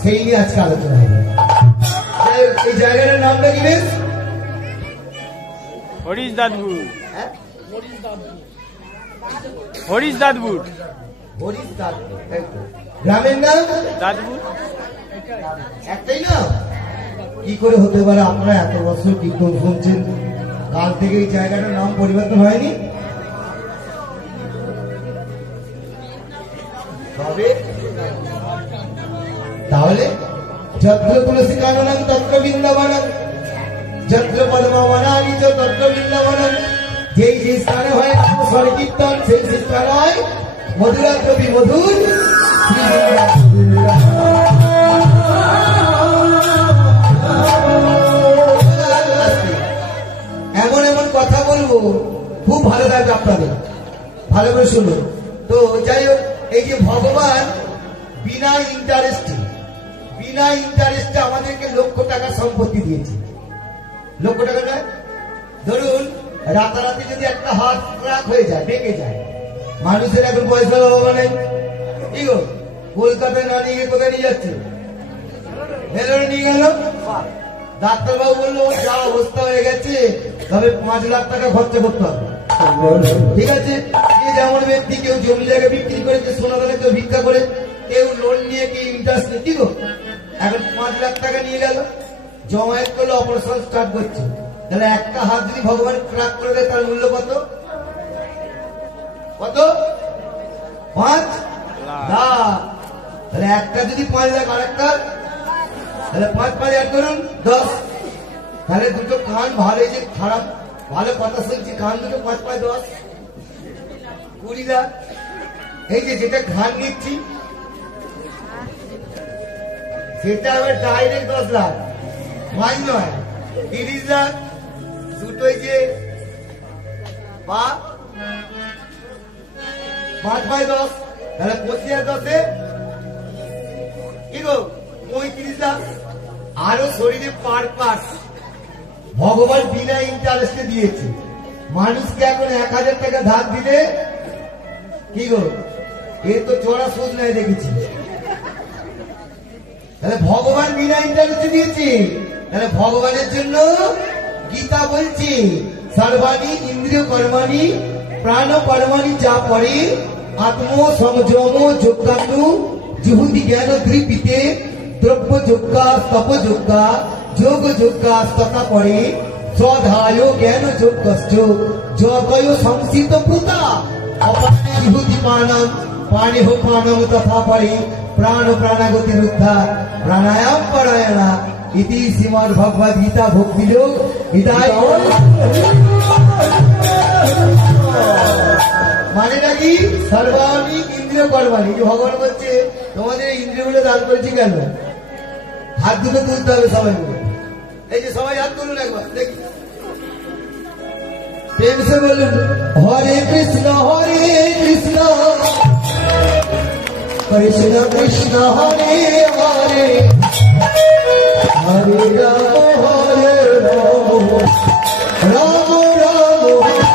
সেই নিয়ে আজকে আলোচনা হবে। এই জায়গাটার নামটা কি বেশ হরিশ দাদপুর। হ্যাঁ হরিশ দাদপুর। হরিশ দাস, এই তো। গ্রামের নাম দাদপুর। একটাই না? কি করে হতে পারে? আপনারা এত বছর কীর্তন শুনছেন, কাল থেকে এই জায়গাটার নাম পরিবর্তন হয়নি? তবে তাহলে যত্র তুলসী কাননং তত্র বৃন্দাবনম, যত্র পদ্মবনানি চ তত্র বৃন্দাবনম। যেই যে স্থানে হয় নাম স্বরে কীর্তন, সেই সেই স্থানে হয় মধুরাত্রবি মধুর শ্রী এমন এমন কথা বলবো, খুব ভালো লাগবে আপনাদের, ভালো করে শুনুন। তো যাই হোক, এই যে ভগবান বিনা ইন্টারেস্টে আমাদেরকে লক্ষ টাকা সম্পত্তি দিয়েছে। লক্ষ টাকা নয়, ধরুন রাতারাতি যদি একটা হাত ক্র্যাক হয়ে যায়, বেঁকে যায়, মানুষের এখন পয়সার অভাব নেই, কি গো? কলকাতায় না নিয়ে গিয়ে কোথায় নিয়ে যাচ্ছে? ভেলোরে নিয়ে গেল, ডাক্তারবাবু বললো ওর যা অবস্থা হয়ে গেছে, তবে 5 লাখ টাকা খরচা করতে হবে। ঠিক আছে, যে যেমন ব্যক্তি, কেউ জমি জায়গা বিক্রি করে, কেউ সোনা দানা, কেউ ভিক্ষা করে, কেউ লোন নিয়ে, কেউ ইন্টারেস্ট নিয়ে, কি গো? এখন 5 লাখ টাকা নিয়ে গেল, জমায়েত করলে অপারেশন স্টার্ট করছে। তাহলে একটা হাত যদি ভগবান ক্র্যাক করে দেয়, তার মূল্য কত? কত? 5 লাখ। তাহলে একটা যদি 5 লাখ, আর একটা, তাহলে 5 5 অ্যাড করুন 10। তাহলে দুটো কান ভালো, এই যে খারাপ ভালো কথা শুনছি, কান দুটো 5 5 10 20 লাখ। এই যে যেটা ঘান নিচ্ছি, সেটা আবার ডাইরেক্ট 10 লাখ, মাই নয়, 30 লাখ। দুটোই যে 5 5 10, তাহলে 25 আর 10-এ কি গো? 35 লাখ। আরো শরীরে পার্ট ভগবান বিনা ইন্টারেস্টে দিয়েছে। মানুষকে এখন 1000 টাকা ধার দিলে, কি গো, এর তো চড়া সুদ নাই দেখেছি। তাহলে ভগবান বিনা ইন্টারেস্টে দিয়েছে। তাহলে ভগবানের জন্য গীতা বলছে, সর্বাণী ইন্দ্রিয় কর্মাণি প্রাণ কর্মাণি যা পড়ে, আত্ম সংযম যোগানু জুহুতি জ্ঞান দৃপিতে, দ্রব্য যোগা তপ যোগা যোগ যোগা তথা পড়ে, স্বধায় জ্ঞান যোগশ্চ যোগয় সংসিত প্রতা, অপানে জুহুতি পানম পানেহ পানম তথা পড়ে, প্রাণ প্রাণাগতি রুদ্ধা প্রাণায়াম পরায়ণা। ইতি শ্রীমদ্ ভগবদ গীতা ভক্তি যোগ হৃদয়। মানে নাকি সর্বাণী ইন্দ্রিয় কর্মাণি। ভগবান বলছে তোমাদের ইন্দ্রিয়গুলো দান করেছি কেন? হাত দুটো তুলতে হবে সবাই মিলে। এই যে সবাই হাত তুলুন একবার দেখি, প্রেম সে বলুন হরে কৃষ্ণ কৃষ্ণ কৃষ্ণ হরে হরে, হরে রাম রাম রাম হরে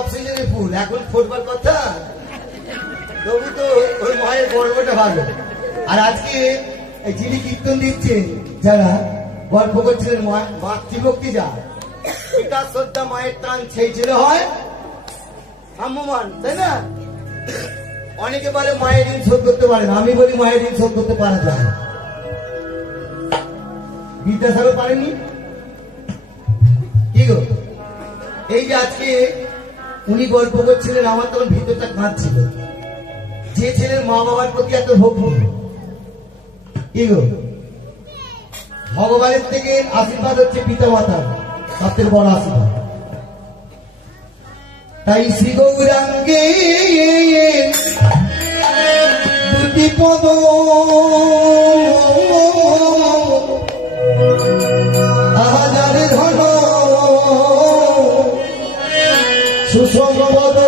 অফ সিজনে ফুল, এখন ফুটবল কথা। তবু তো ওই মায়ের গর্বটা ভালো। আর আজকে এই যিনি কীর্তন দিচ্ছেন, যারা গল্প করছিলেন মাতৃভক্তি, যা পিতা শ্রদ্ধা মায়ের টান সেই ছেলে হয় সাম্যমান, তাই না? অনেকে বলে মায়ের ঋণ শোধ করতে পারে না, আমি বলি মায়ের ঋণ শোধ করতে পারা যায়। বিদ্যাসাগর পারেনি কি গো? এই যে আজকে উনি গল্প করছিলেন, আমার তখন ভিতরটা কাঁদছিল। যে ছেলের মা বাবার প্রতি এত ভক্তি, কি গো, ভগবানের থেকে আশীর্বাদ হচ্ছে পিতা মাতার সবথেকে বড় আশীর্বাদ। তাই শ্রী গৌরাঙ্গে দুটি পদ হাজার ধন সুসম্পদ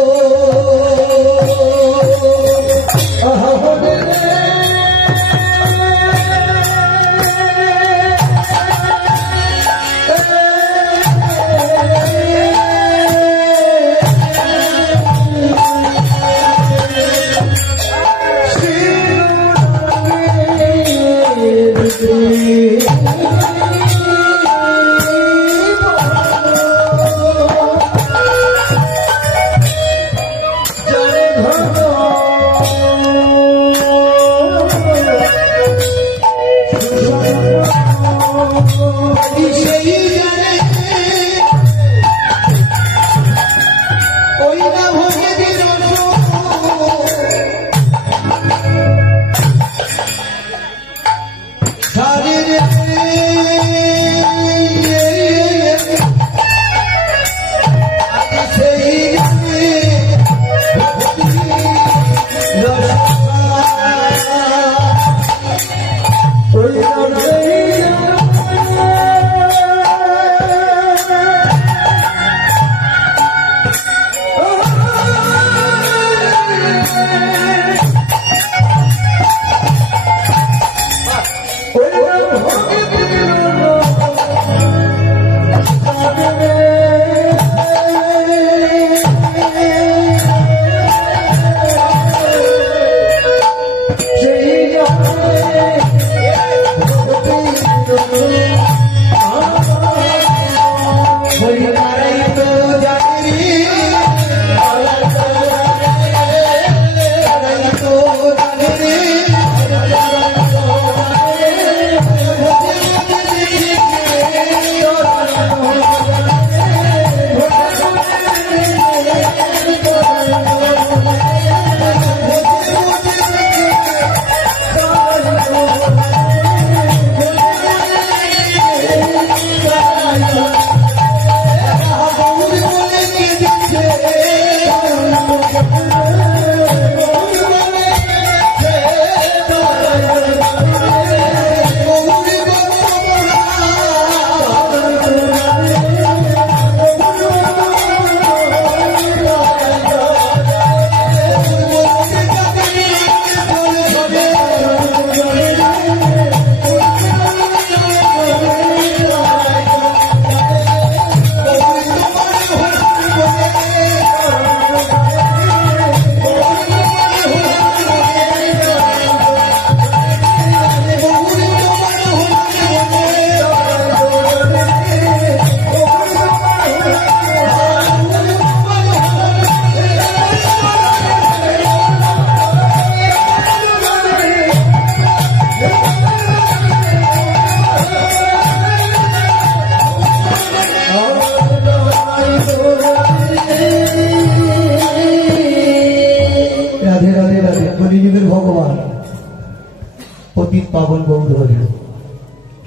পতিত পাবন গৌর হরি,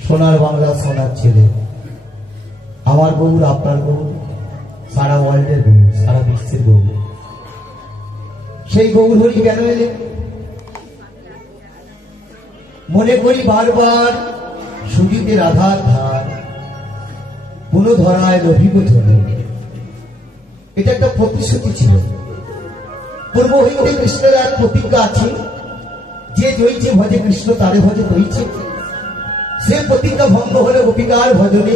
সোনার বাংলা সোনার ছেলে, আমার গৌর, আপনার গৌর, সারা ওয়ার্ল্ডের গৌর, সারা বিশ্বের গৌর। সেই গৌর হরি কেন এলেন? মনে করি বারবার সুজিতে রাধার ধার, পুনঃ ধরায় লভিব জলে। এটা একটা প্রতিশ্রুতি ছিল। পূর্ব হইতে কৃষ্ণের এক প্রতিজ্ঞা আছে, যে জয়ছে ভজে কৃষ্ণ তারে ভজে দইছে। সে প্রতিজ্ঞা ভঙ্গ হলে গোপিকার ভজনে,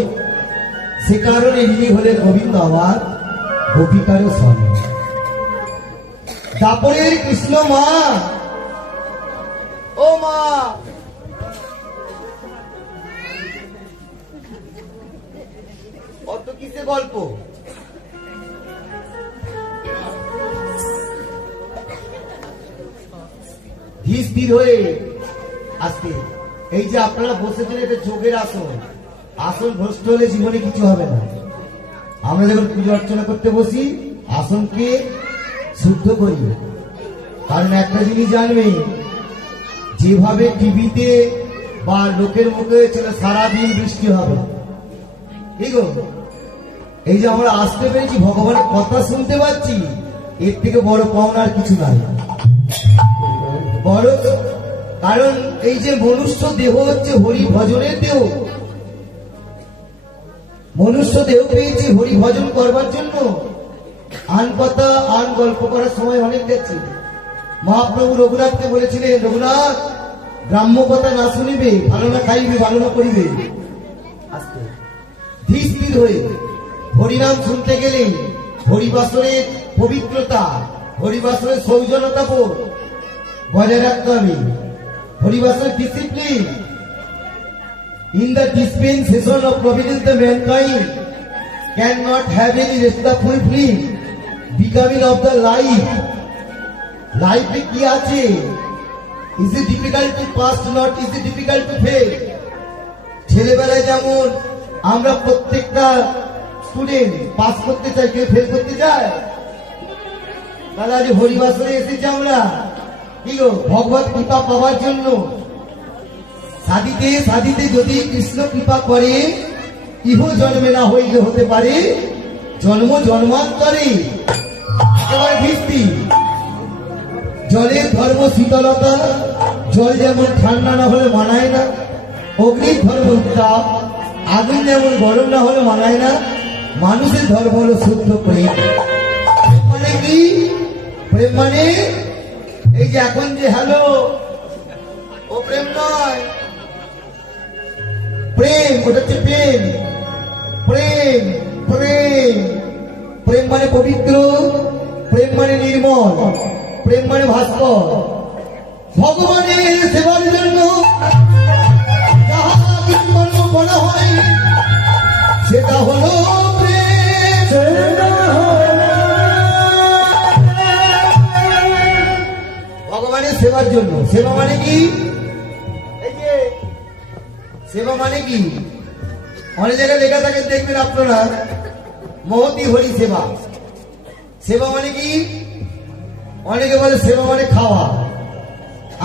সে কারণে ইনি হলেন গোবিন্দ আমার। গোপিকারও স্বামী। দাপরের কৃষ্ণ মা, ও মা, অত কিসে গল্প? ধীর স্থির হয়ে আসতে। এই যে আপনারা বসেছেন, এটা যোগের আসন। আসন ভ্রষ্ট হলে জীবনে কিছু হবে না। আমরা যখন পুজো অর্চনা করতে বসি, আসনকে শুদ্ধ করি। কারণ একটা জিনিস জানবে, যেভাবে টিভিতে বা লোকের মুখে ছিল সারাদিন বৃষ্টি হবে, ঠিক আছে? এই যে আমরা আসতে পেরেছি, ভগবানের কথা শুনতে পাচ্ছি, এর থেকে বড় পাওনা আর কিছু নাই। বড় কারণ এই যে মনুষ্য দেহ হচ্ছে হরি ভজনের দেহ। মনুষ্য দেহ পেয়েছে হরি ভজন করবার জন্য। আন কথা আন গল্প করার সময় অনেক গেছে। মহাপ্রভু রঘুনাথকে বলেছিলেন, রঘুনাথ, গ্রাম্য কথা না শুনিবে, ভালো না খাইবে, ভালো না করিবে। আস্তে ধীর স্থির হয়ে হরিনাম শুনতে গেলে হরিবাসরের পবিত্রতা, হরিবাসরের সৌজন্যতা বোধ বজায় রাখতে হবে। হরিবাসরের discipline. In the dispensation of providence, the mankind cannot have any restful feeling becoming of the life. Life এ কি আছে? Is it difficult to pass, not is it difficult to fail? ছেলেবেলায় যেমন আমরা প্রত্যেকটা স্টুডেন্ট পাস করতে চাই, কেউ fail করতে চায়। তাহলে আজ হরিবাসরে এসেছি আমরা, কি গো, ভগবত কৃপা পাওয়ার জন্য। সাধিতে সাধিতে যদি কৃষ্ণ কৃপা করে, ইহ জন্মে না হইলে হতে পারে জন্ম জন্মান্তরে। একেবারে ভিত্তি। জলের ধর্ম শীতলতা, জল যেমন ঠান্ডা না হলে মানায় না। অগ্নির ধর্ম উত্তাপ, আগুন যেমন গরম না হলে মানায় না। মানুষের ধর্ম হলো শুদ্ধ প্রেম। মানে কি? প্রেম মানে এই যে এখন যে হ্যালো, ও প্রেম নয়। প্রেম ওটা হচ্ছে প্রেম। প্রেম প্রেম প্রেম মানে পবিত্র, প্রেম মানে নির্মল, প্রেম মানে ভাস্কর। ভগবানের সেবার জন্য যাহা কর্ম করা হয় সেটা হলো ভগবানের সেবার জন্য। সেবা মানে কি? এই যে সেবা মানে কি, অনেক জায়গায় লেখা থাকে, দেখবেন আপনারা, মহতি হরি সেবা। সেবা মানে কি? অনেকে বলে সেবা মানে খাওয়া।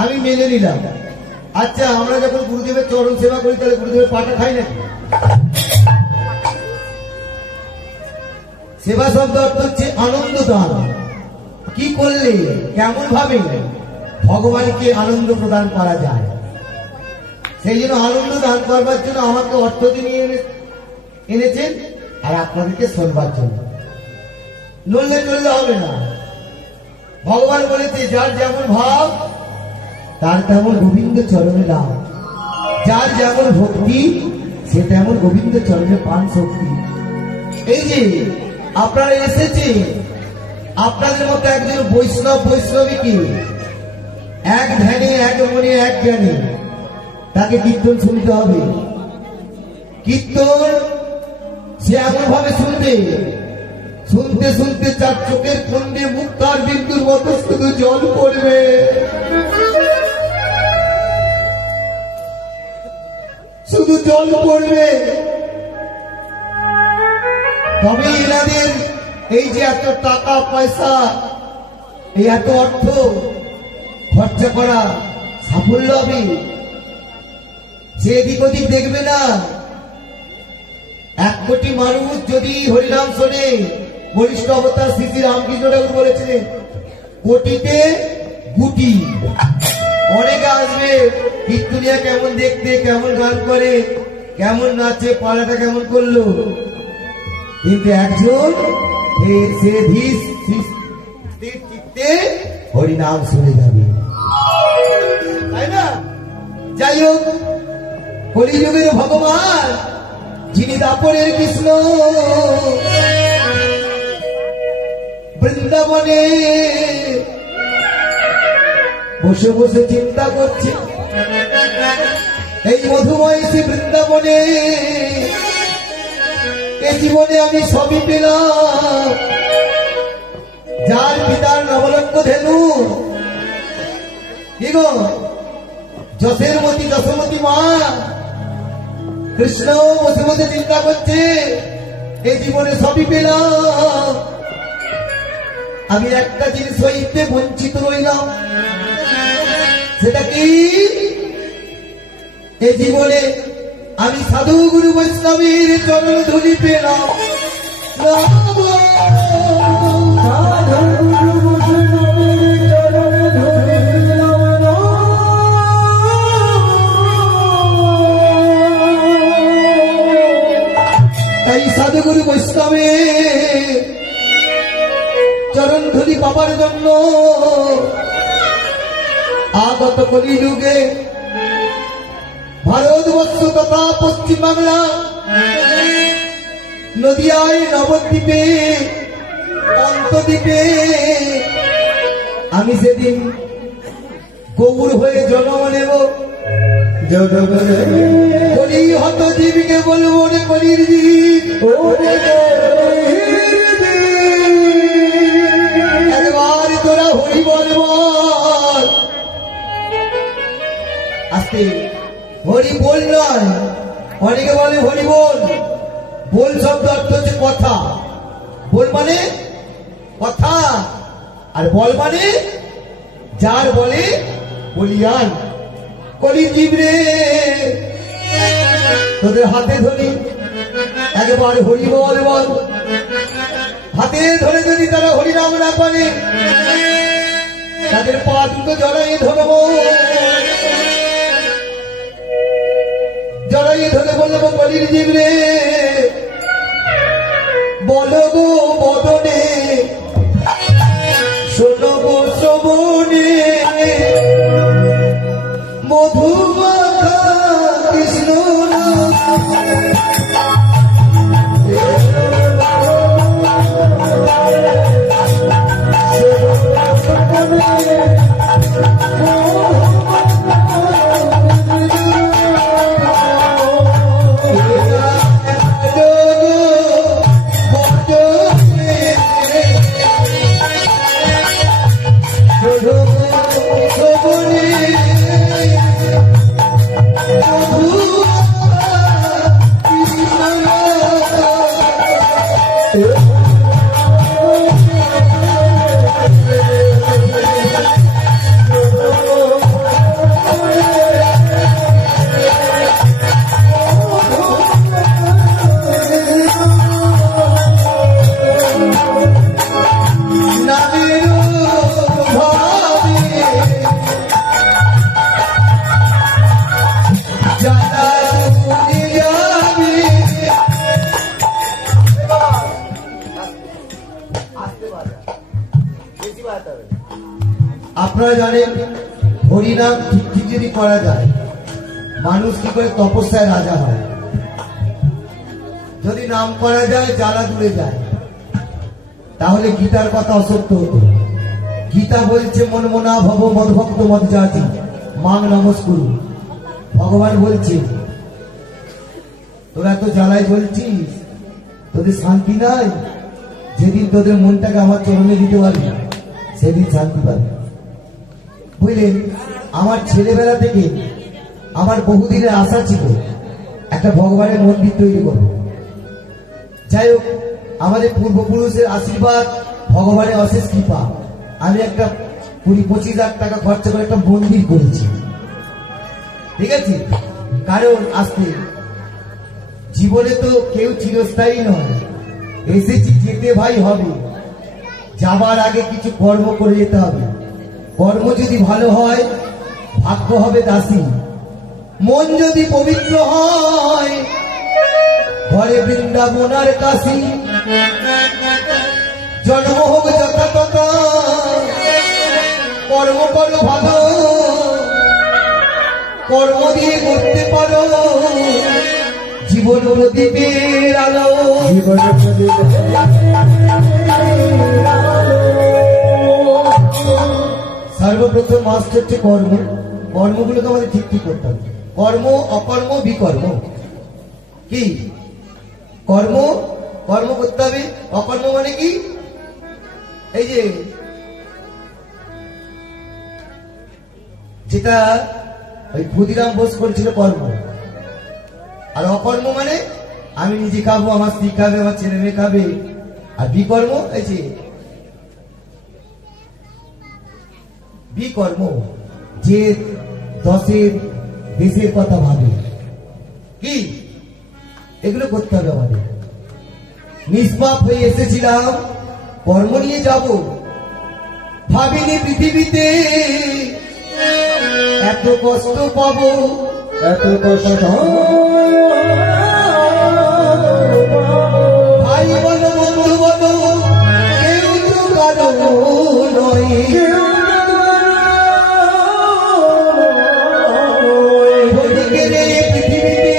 আমি মেনে নিলাম। আচ্ছা, আমরা যখন গুরুদেবের চরণ সেবা করি, তাহলে গুরুদেবের পাটা খাই নাকি? সেবা শব্দ অর্থ হচ্ছে আনন্দ দান। কি করলে, কেমন ভাবে ভগবানকে আনন্দ প্রদান করা যায়, সেই জন্য আনন্দ দান করবার জন্য আমাকে অর্থ দিয়ে এনেছেন, আর আপনাদেরকে শোনবার জন্য। নড়লে চললে হবে না। ভগবান বলেছে, যার যেমন ভাব তার তেমন গোবিন্দ চরণে লাভ। যার যেমন ভক্তি সে তেমন গোবিন্দ চরণে পান শক্তি। এই যে আপনারা এসেছে, আপনাদের মতো একজন বৈষ্ণব বৈষ্ণবীকে এক ধ্যানে, এক মনে, এক জ্ঞানে তাকে কীর্তন শুনতে হবে। কীর্তন সে এমন ভাবে শুনবে, শুনতে শুনতে চার চোখের কোণে মুক্তার বিন্দুর মতো শুধু জল পড়বে। শুধু জল পড়বে। তবে এনাদের এই যে এত টাকা পয়সা, এই এত অর্থ খরচা করা সাফল্য হবে, সে এদিক ওদিক দেখবে না। 1 কোটি মানুষ যদি হরিনাম শোনে, বরিষ্ঠ অবতার শ্রী শ্রী রামকৃষ্ণ ঠাকুর বলেছিলেন, কোটিতে গুটি। অনেকে আসবে, কীর্তনিয়া কেমন দেখতে, কেমন গান করে, কেমন নাচে, পাড়াটা কেমন করলো, কিন্তু একজন সে ধীর স্থির চিত্তে হরিনাম শুনে যাবে, তাই না? যাই হোক, কলিযুগের ভগবান যিনি দাপরের কৃষ্ণ, বৃন্দাবনে বসে বসে চিন্তা করছে, এই মধুময় শ্রী বৃন্দাবনে এ জীবনে আমি সবই পেলাম। যার পিতার নবলক্ষ ধেনু, কি গো যশের মতি যশোমতী মা কৃষ্ণ বসে বসে চিন্তা করছে, এই জীবনে সবই পেলাম, আমি একটা জিনিস হইতে বঞ্চিত রইলাম। সেটা কি? এই জীবনে আমি সাধু গুরু বৈষ্ণবের চরণ ধুলি পেলাম। এই সাধুগুরু বৈষ্ণবে চরণ ধুলি পাবার জন্য আগত কলিযুগে ভারতবর্ষ তথা পশ্চিম বাংলা নদিয়ায় নবদ্বীপে অন্তদ্বীপে আমি সেদিন গৌর হয়ে জন্ম নেব। কলি হত জীবকে বলবো রে কলির জীব, একবার তোরা হরি বল বল। আস্তে হরি বল নয়, অনেকে বলে হরি বল। বল শব্দ অর্থ হচ্ছে কথা, বল মানে কথা, আর বল মানে যার বলে বলিয়ান। কলি জীব রে তোদের হাতে ধরি একবার হরি বল বল। হাতে ধরে যদি তারা হরিনাম না করে তাদের পা দুটো জড়াই ধরবো, জড়াই ধরে বলবো কলির জীব রে বলো গো বদনে, শোনো গো শ্রবণে, মধুমাখা কৃষ্ণ আপনারা জানেন হরিনাম ঠিক ঠিক যদি করা যায় মানুষ কি করে তপস্যায় রাজা হয়। যদি নাম করা যায় জ্বালা দূরে যায়, তাহলে গীতার কথা অসত্য হতো। গীতা বলছে মন মনা ভব মদভক্ত মদ জাতি মাং নমস্কুরু। ভগবান বলছে তোরা তো জ্বালায় জ্বলছিস, তোদের শান্তি নাই। যেদিন তোদের মনটাকে আমার চরণে দিতে পারবি সেদিন শান্তি পাবি। বুঝলেন, আমার ছেলেবেলা থেকে আমার বহুদিনের আশা ছিল একটা ভগবানের মন্দির তৈরি করব। যাই হোক, আমাদের পূর্বপুরুষের আশীর্বাদ, ভগবানের অশেষ কৃপা, আমি একটা 20-25 লাখ টাকা খরচা করে একটা মন্দির করেছি। ঠিক আছে, কারণ আজকে জীবনে তো কেউ চিরস্থায়ী নয়, এসেছি যেতে ভাই হবে। যাবার আগে কিছু কর্ম করে যেতে হবে। কর্ম যদি ভালো হয় ভাগ্য হবে দাসী, মন যদি পবিত্র হয় ঘরে বৃন্দাবন আর কাশী। জন্ম হোক যথাযথ, কর্ম করো ভালো, কর্ম দিয়ে করতে পারো জীবন প্রদীপের আলো। জীবন প্রদীপের আলো। সর্বপ্রথম মাস্ট হচ্ছে কর্ম। কর্মগুলোকে আমাদের ঠিক ঠিক করতে হবে। কর্ম, অকর্ম, বিকর্ম। কি কর্ম? কর্ম করতে হবে। অকর্ম মানে কি? এই যে যেটা ওই ক্ষুদিরাম বোস করেছিল কর্ম। আর অকর্ম মানে আমি নিজে খাবো, আমার স্ত্রী খাবে, আমার ছেলে মেয়ে খাবে। আর বিকর্ম, এই যে বিকর্ম, যে দশের দেশের কথা ভাবে। কি এগুলো করতে হবে আমাদের। নিষ্পাপ হয়ে এসেছিলাম, কর্ম নিয়ে যাব। ভাবিনি পৃথিবীতে এত কষ্ট পাবো, এত কষ্ট ভাই বলো বন্ধু বলো, কেউ তো কারো নয়। ভরিকের এই পৃথিবীতে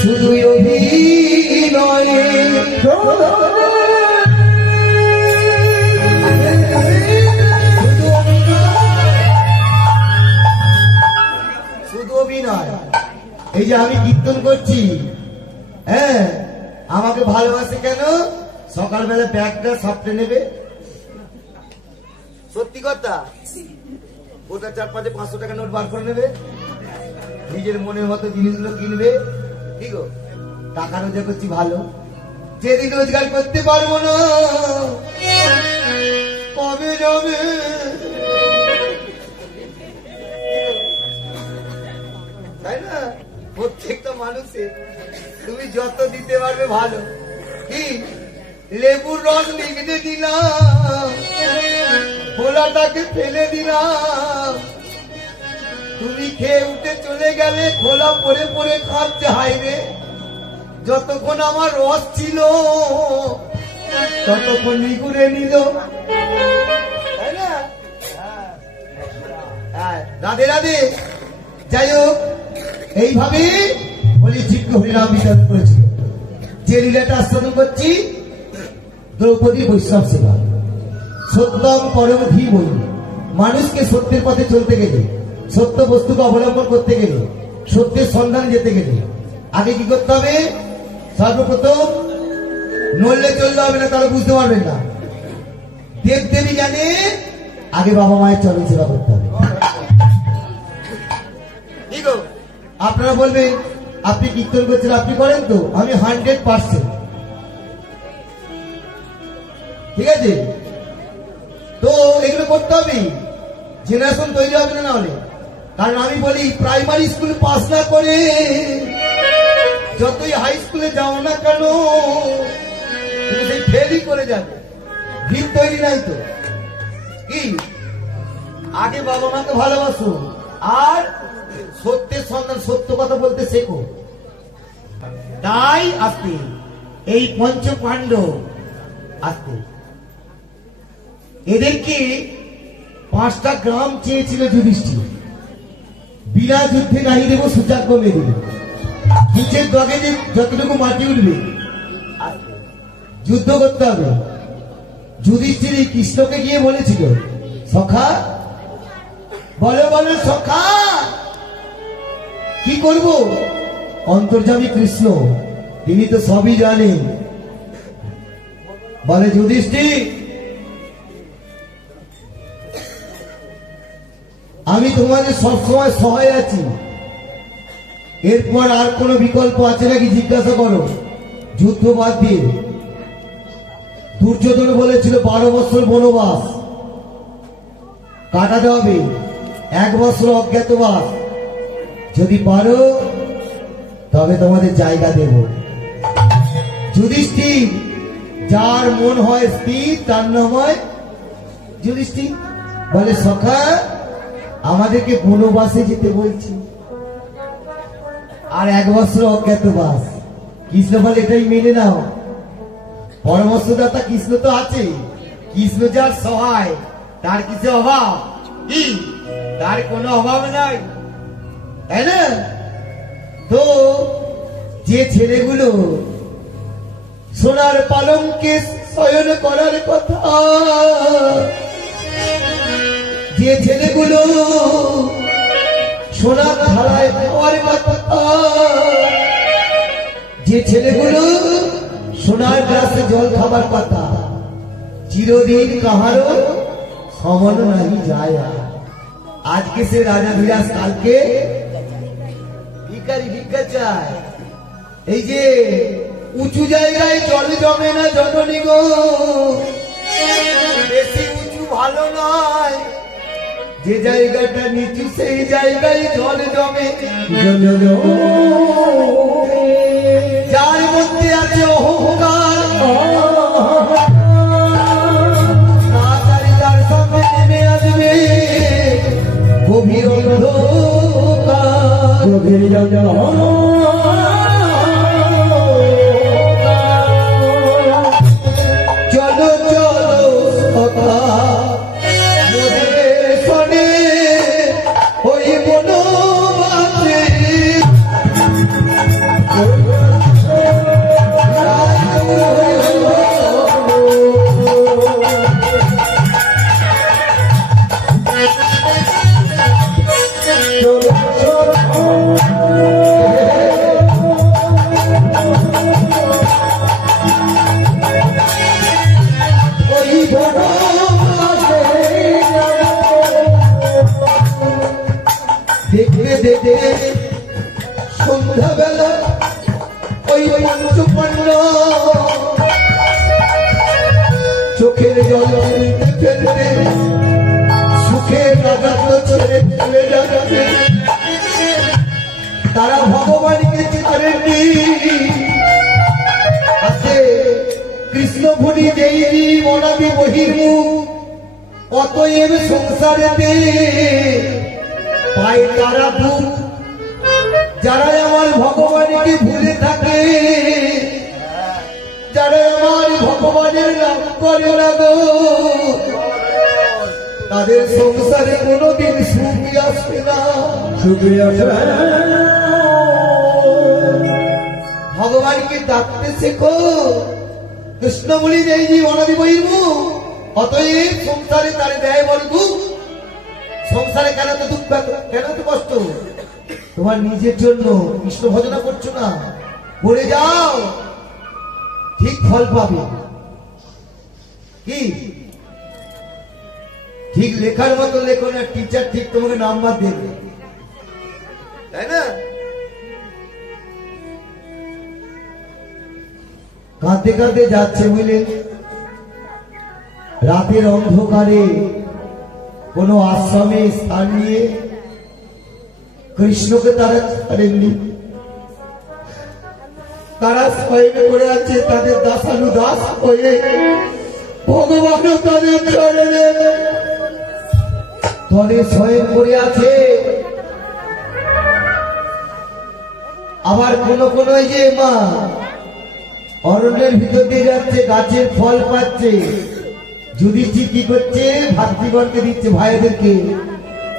শুধুই অভিনয়। শুধু অভিনয়। এই যে আমি কীর্তন করছি, হ্যাঁ, আমাকে ভালোবাসে কেন? সকালবেলা ব্যাগটা সাপটে নেবে, সত্যি কথা, ওটা 4-500 টাকা নোট বার করে নেবে, নিজের মনের মতো জিনিসগুলো কিনবে। কি গো, টাকা রোজগার করছি ভালো, যেদিন রোজগার করতে পারবো না কবে যাবে? তাই না? প্রত্যেকটা মানুষের তুমি যত দিতে পারবে ভালো। কি লেবুর রস লিখতে দিলাম, খোলাটাকে ফেলে দিলাম, তুমি খেয়ে উঠে চলে গেলে, খোলা পরে পরে খাচ্ছে। হাইরে, যতক্ষণ আমার রস ছিল ততক্ষণ নিগুড়ে নিল। তাই না? হ্যাঁ, রাধে রাধে। যাই হোক, এইভাবে বলি চিত্ত হরিনাম বিচার করেছিল। যে লীলাটা আস্বাদন করছি, দ্রৌপদী বৈষ্ণব সেবা। সত্যম পরম ধীমহি। মানুষকে সত্যের পথে চলতে গেলে, সত্য বস্তুকে অবলম্বন করতে গেলে, সত্যের সন্ধান যেতে গেলে আগে কি করতে হবে? সর্বপ্রথম নড়লে চললে হবে না, তাহলে বুঝতে পারবেন না। দেব দেবী জানে আগে বাবা মায়ের চরণ সেবা করতে হবে। ঠিক আছে? আপনারা বলবেন আপনি কীর্তন করছেন, আপনি করেন তো? আমি 100%। ঠিক আছে, তো এগুলো করতে হবে, জেনারেশন তৈরি হবে না হলে। কারণ আমি বলি, প্রাইমারি স্কুল পাস না করে যতই হাই স্কুলে যাও না কেন, তুমি সেই ফেলই করে যাবে। ভিত তৈরি নাই তো। কি আগে বাবা মাকে ভালোবাসো, আর সত্যের সন্ধান, সত্য কথা বলতে শেখো। তাই আসতে এই পঞ্চ পাণ্ডব আসতে, এদেরকে 5টা গ্রাম চেয়েছিল যুধিষ্ঠির। বিনা যুদ্ধে নাহি দেব সুচাগ্য মেরে, নিচের দগে যে যতটুকু মাটি উঠবে যুদ্ধ করতে হবে। যুধিষ্ঠির কৃষ্ণকে গিয়ে বলেছিল, সখা বলে বলে সখা কি করব? অন্তর্যামী কৃষ্ণ, তিনি তো সবই জানেন। বলে যুধিষ্ঠির, আমি তোমাদের সবসময় সহায় আছি, এরপর আর কোনো বিকল্প আছে নাকি জিজ্ঞাসা করো। যুদ্ধ বাদ দিয়ে দুর্যোধন বলেছিল 12 বছর বনবাস কাটাতে হবে, 1 বছর অজ্ঞাতবাস, যদি পারো তবে তোমাদের জায়গা দেব। যুধিষ্ঠির, যার মন হয় স্থির তার নাম হয় যুধিষ্ঠির। বলে সখা আমাদেরকে বনবাসে যেতে বলছি, আর 1 বছর অজ্ঞাতবাস। কৃষ্ণ বলে এটাই মেনে নাও, পরামর্শদাতা কৃষ্ণ তো আছে। কৃষ্ণ যার সহায়, তার কিছু অভাব কি? তার কোনো অভাব নাই, তাই না? তো যে ছেলেগুলো সোনার পালঙ্কে শয়ন করার কথা, যে ছেলেগুলো সোনার থালায় খাওয়ার কথা, যে ছেলেগুলো সোনার গ্লাসে জল খাবার কথা, চিরদিন কাহারও সমান নাহি যায়। আজকে সে রাজা বিরাজ, কালকে ভিখারি ভিক্ষা চায়। এই যে উঁচু জায়গায় জল জমে না জননী গো, বেশি উঁচু ভালো নয়, যে জায়গাটা নিচু সেই জায়গায় জল জমে। যার মধ্যে আছে অহংকার, তাড়াতাড়ি তার সামনে নেমে আসবে গভীর অন্ধকার। চলো চলো সখা মোদের শোনে ওই বনবাসে, ওই বনবাসে দেখতে দেখতে সন্ধ্যাবেলা ওই পঞ্চপাণ্ড চোখের জল ফেলতে ফেলতে সুখের রাজত্ব ছেড়ে চলে যাচ্ছে। তারা ভগবানকে চিতারেননি। আছে কৃষ্ণভূমি যেই মনাবি বহির্মুখ, অতএব সংসারেতে পায় তারা দুঃখ। যারা আমার ভগবানকে ভুলে থাকে, যারা আমার ভগবানের নাম করে না গো, তাদের সংসারে কোনোদিন সুখ আসবে না। ভগবানকে ডাকতে শেখো। কৃষ্ণ বলি যেই জীব অনাদি বহির্মুখ, অতএব সংসারে তার দেয় বল দুঃখ। সংসারে কেন তো দুঃখ, কেন তো কষ্ট? তোমার নিজের জন্য কৃষ্ণ ভজনা করছো না, করে যাও, ঠিক ফল পাবে। কি ঠিক লেখার মতো লেখো না, টিচার ঠিক তোমাকে নাম্বার দেবে, তাই না? কাঁদতে কাঁদতে যাচ্ছে বুঝলে, রাতের অন্ধকারে কোনো আশ্রমে স্থান নিয়ে কৃষ্ণকে তারা ছাড়েননি। তারা স্বয়ং করে আছে তাদের দাসানুদাস হয়ে, ভগবানও তাদের ছেড়ে দেবে। তবে স্বয়ং করে আছে। আবার কোন কোন এই যে মা অরণ্যের ভিতর দিয়ে যাচ্ছে, গাছের ফল পাচ্ছে, যুধিষ্ঠির কি করছে? ভাতৃগণকে দিচ্ছে, ভাইদেরকে,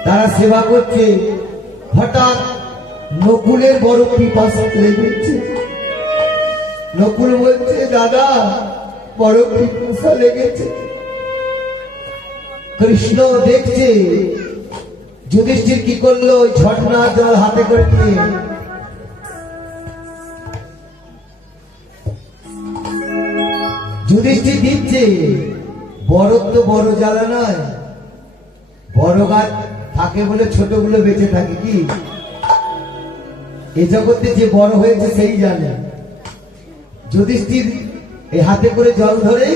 তারা সেবা করছে। হঠাৎ নকুলের বড় পিপাসা লেগেছে। নকুল বলছে, দাদা বড় পিপাসা লেগেছে। কৃষ্ণ দেখছে যুধিষ্ঠির কি করলো, ওই ঝর্ণা জল হাতে করে নিয়ে যুধিষ্ঠির দিচ্ছে। বড় তো বড় জ্বালা নয়, বড় গাছ থাকে বলে ছোটগুলো বেঁচে থাকে। কি এ জগতে যে বড় হয়েছে সেই জানে। যুধিষ্ঠির এই হাতে করে জল ধরে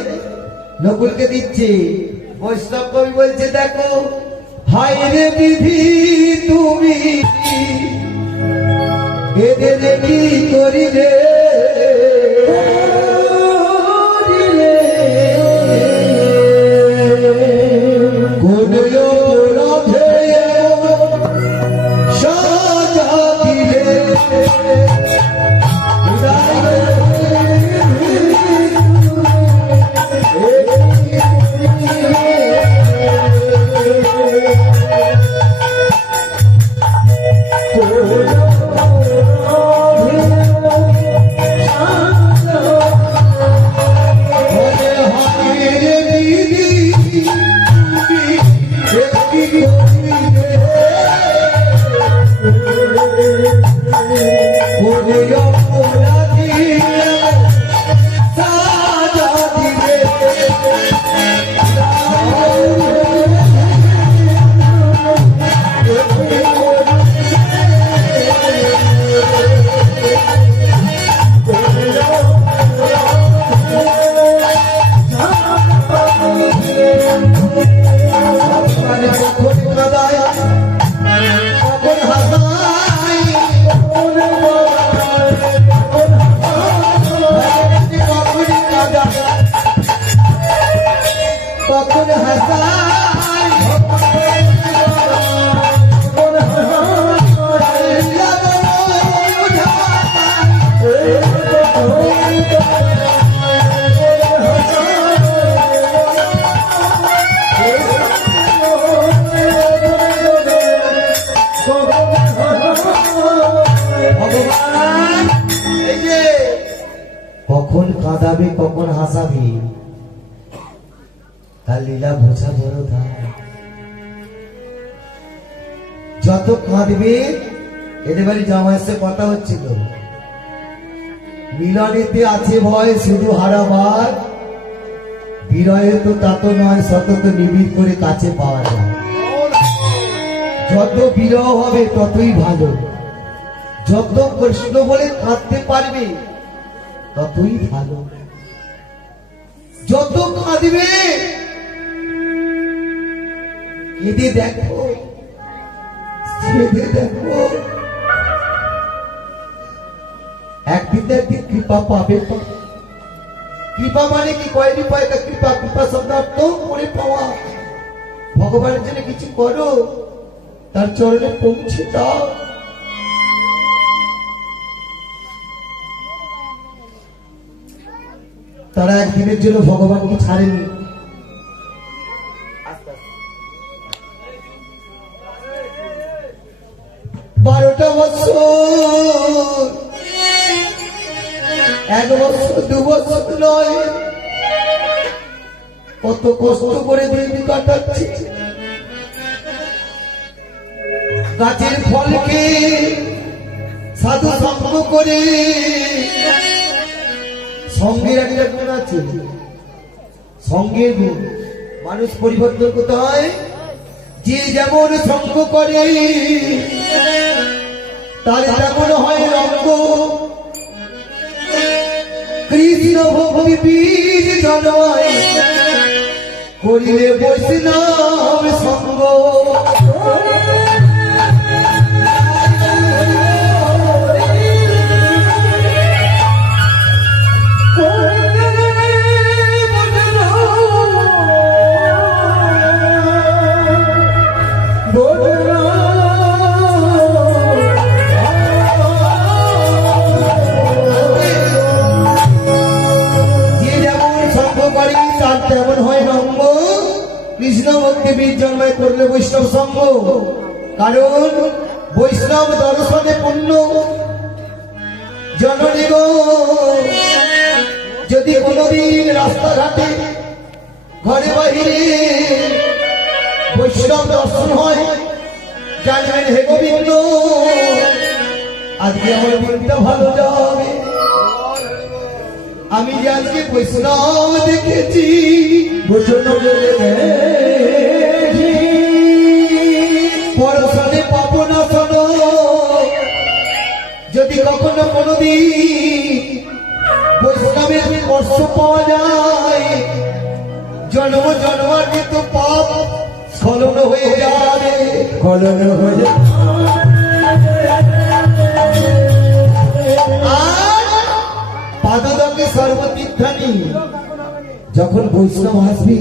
নকুলকে দিচ্ছে। বৈষ্ণব কবি বলছে, দেখো হায় রে বিধি তুমি এদের কি করিলে, কোন অপরাধে সাজা দিলে। কখন হাসায় ভগবান এই যে কখন কাঁদাবে কখন হাসাবে তার লীলা বোঝা বড় দায়। যত কাঁদবে এদের বাড়ি জামাইয়ের সাথে কথা হচ্ছিল, মিলনেতে আছে ভয় শুধু হারাবার, বিরহে তো তা তো নয় সতত নিবিড় করে কাছে পাওয়া যায়। যত বিরহ হবে ততই ভালো, যত কৃষ্ণ বলে কাঁদতে পারবে ততই ভালো। যত কাঁদবে কেঁদে দেখো, কেঁদে দেখো, একদিন না একদিন কৃপা পাবে। কৃপা মানে কি? কয়টি পয়সা কৃপা? কৃপা শব্দ অর্থ করে পাওয়া। ভগবানের জন্য কিছু করো, তার চরণে পৌঁছে দাও। তারা একদিনের জন্য ভগবানকে ছাড়েনি। 12টা বছর, 1 বছর 2 বছর নয়, কত কষ্ট করে দিন কাটাচ্ছে। গাছের ফলকে সাধু সঙ্গ করে। সঙ্গের একটা গুণ আছে, সঙ্গের গুণ। মানুষ পরিবর্তন করতে হয়, যে যেমন সঙ্গ করে তার তেমন হয় রঙ্গ। কৃষ্ণ ভক্তি বীজ জন্মায় করিলে বৈষ্ণব সঙ্গ। তেমন হয় রঙ্গ। কৃষ্ণ ভক্তি বীজ জন্মায় করলে বৈষ্ণব সঙ্গ। কারণ বৈষ্ণব দর্শনে পূর্ণ। জননী গো, যদি কোনদিন রাস্তাঘাটে ঘরে বাহিরে বৈষ্ণব দর্শন হয়, জানবেন হে গোবিন্দ আজকে আমার দিনটা ভালো যাবে। আমি যে আজকে বৈষ্ণব দেখেছি, পরশনে পাবো না শোনো। যদি কখনো কোনদিন বৈষ্ণবের স্পর্শ পাওয়া যায়, জন্ম জন্মার্জিত পাপ স্খলন হয়ে যাবে, স্খলন হয়ে যাবে। পাদদকে সর্বতীর্থানি, যখন বৈষ্ণব আসবি,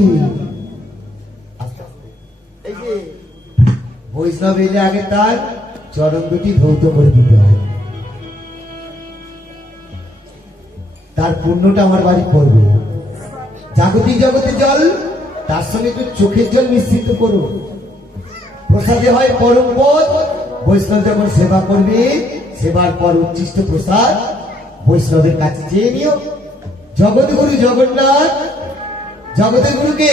এই যে বৈষ্ণব এলে আগে তার চরণ দুটি ধৌত করে দিতে হয়, তার পুণ্যটা আমার বাড়ি পড়বে। জাগতিক জগতে জল, তার সঙ্গে একটু চোখের জল মিশ্রিত করো, প্রসাদে হয় পরম পদ। বৈষ্ণব যখন সেবা করবে, সেবার পর উচ্ছিষ্ট প্রসাদ বৈষ্ণবের কাছে চেয়ে নিও। জগৎগুরু জগন্নাথ, জগতের গুরুকে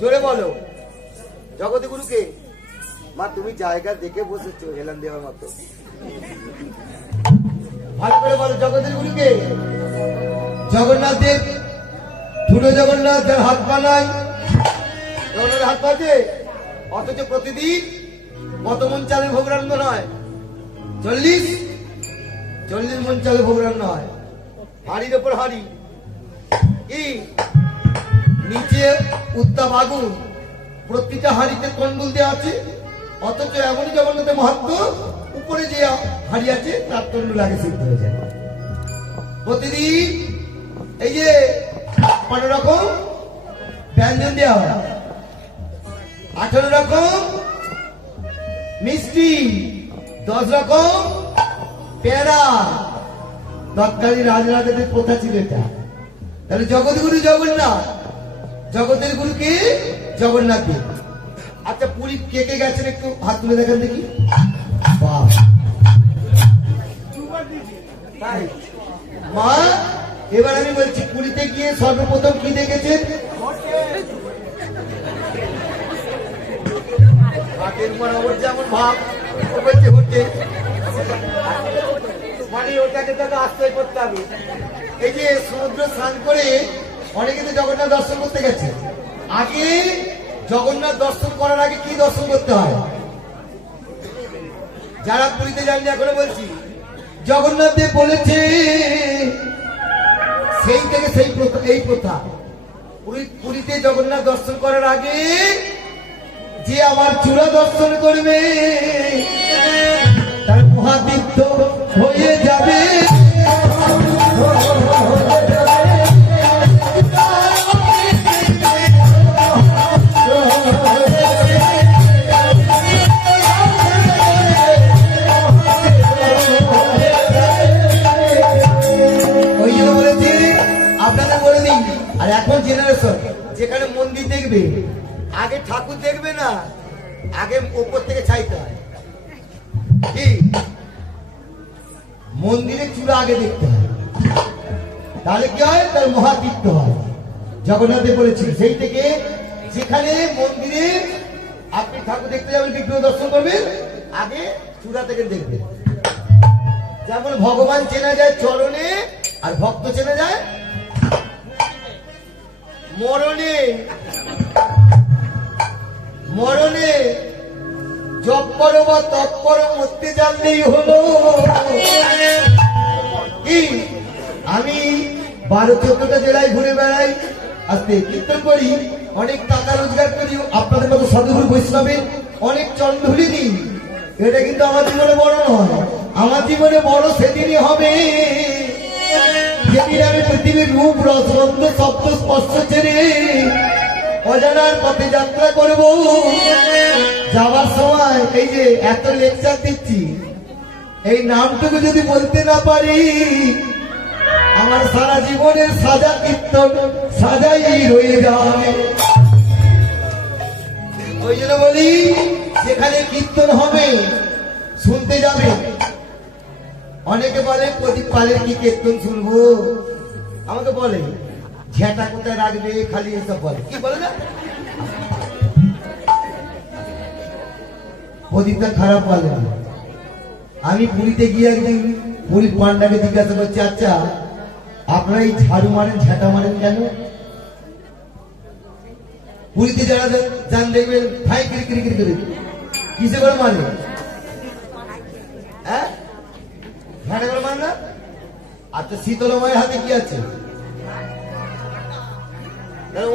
জোরে বলো, জগতের গুরুকে। মা তুমি জায়গা দেখে বসেছো হেলান দেওয়ার মতো, ভালো করে বলো জগতের গুরুকে। জগন্নাথ দেব, ছোট জগন্নাথ, যার হাত পা নাই, জগন্নাথের হাত পাচ্ছে, অথচ প্রতিদিন কত মন চালের ভোগ রান্না হয়? 40 মন চালের ভোগ রান্না হয়। হাড়ির ওপর হাড়ি, কি নিচে উত্তাপ আগুন, প্রতিটা হাড়িতে কন্ডল দেওয়া আছে, অথচ এমনই জগন্নাথের মাহাত্ম, উপরে যে হাড়ি আছে তার কন্ডল আগে সিদ্ধ হয়ে যায়। প্রতিদিন এই যে 12 রকম ব্যঞ্জন দেওয়া হয়। 18 রকম মিষ্টি, 10 রকম পেয়ারা। তৎকালীন রাজরাজাদের প্রথা ছিল এটা। তাহলে জগৎগুরু জগন্নাথ, জগতের গুরুকে জগন্নাথ দেব। আচ্ছা, পুরী কে কে গেছেন একটু হাত তুলে দেখেন দেখি। বাহ! তাই? মা, এবার আমি বলছি, পুরীতে গিয়ে সর্বপ্রথম কি দেখেছেন? হাতের উপর ওর যেমন ভাব, ও বলছে হচ্ছে, মানে ওটাকে তো আশ্রয় করতে হবে। এই যে সমুদ্র স্নান করে অনেকে তো জগন্নাথ দর্শন করতে গেছে। আগে জগন্নাথ দর্শন করার আগে কি দর্শন করতে হয়? যারা পুরীতে যাননি এখনো বলছি, জগন্নাথ দেব বলেছে, সেই থেকে সেই প্রথা, এই প্রথা। পুরীতে জগন্নাথ দর্শন করার আগে যে আমার চূড়া দর্শন করবে তার মহাতীর্থ হয়ে যাবে। ওই জন্য বলেছি, আপনাদের বলে দিই। আর এখন জেনারেশন যেখানে মন্দির দেখবে, আগে ঠাকুর দেখবে না, আগে উপর থেকে চাইতে হয়। কি মন্দিরে চূড়া আগে দেখতে হয়, তাহলে কি হয়? তার মহাতীর্থ হয়। জগন্নাথে বলেছি, সেই থেকে যেখানে মন্দিরে আপনি ঠাকুর দেখতে যাবেন, বিগ্রহ দর্শন করবেন, আগে চূড়া থেকে দেখবেন। যেমন ভগবান চেনা যায় চরণে, আর ভক্ত চেনা যায় মরণে। মরণে জপ করো বা তপ করো, মরতে জানলেই হলো। কি আমি 12-14টা জেলায় ঘুরে বেড়াই, আস্তে কীর্তন করি, অনেক টাকা রোজগার করি, আপনাদের মতো সাধুগুরু বৈষ্ণবের অনেক চন্দ্রধুলি দিই। এটা কিন্তু আমার জীবনে বড় নয়। আমার জীবনে বড় সেদিনই হবে যেদিন আমি পৃথিবীর রূপ, রস, গন্ধ, শব্দ, স্পর্শ ছেড়ে অজানার পথে যাত্রা করব। যাওয়ার সময় এই যে এত লেকচার দিচ্ছি, এই নামটুকু যদি বলতে না পারি, আমার সারা জীবনের সাজা কীর্তন সাজাই রয়ে যাবে। ওই জন্য বলি, যেখানে কীর্তন হবে শুনতে যাবে। অনেকে বলে, প্রদীপ পালের কি কীর্তন শুনবো? আমাকে বলে, ঝেঁটা কোথায় রাখবে, খালি এসব বলে। কি বলে না, প্রদীপটা খারাপ বলে না। আমি পুরীতে গিয়ে একদিন পুরীর পান্ডাকে জিজ্ঞাসা করছি, আচ্ছা আপনারা এই ঝাড়ু মারেন, ঝেঁটা মারেন কেন? পুরীতে যারা যান দেখবেন ভাই কিরি কিরি করে কিসে করে মারে? হ্যাঁ, ঝাঁটা করে মারে না? আচ্ছা, শীতলা মায়ের হাতে কি আছে?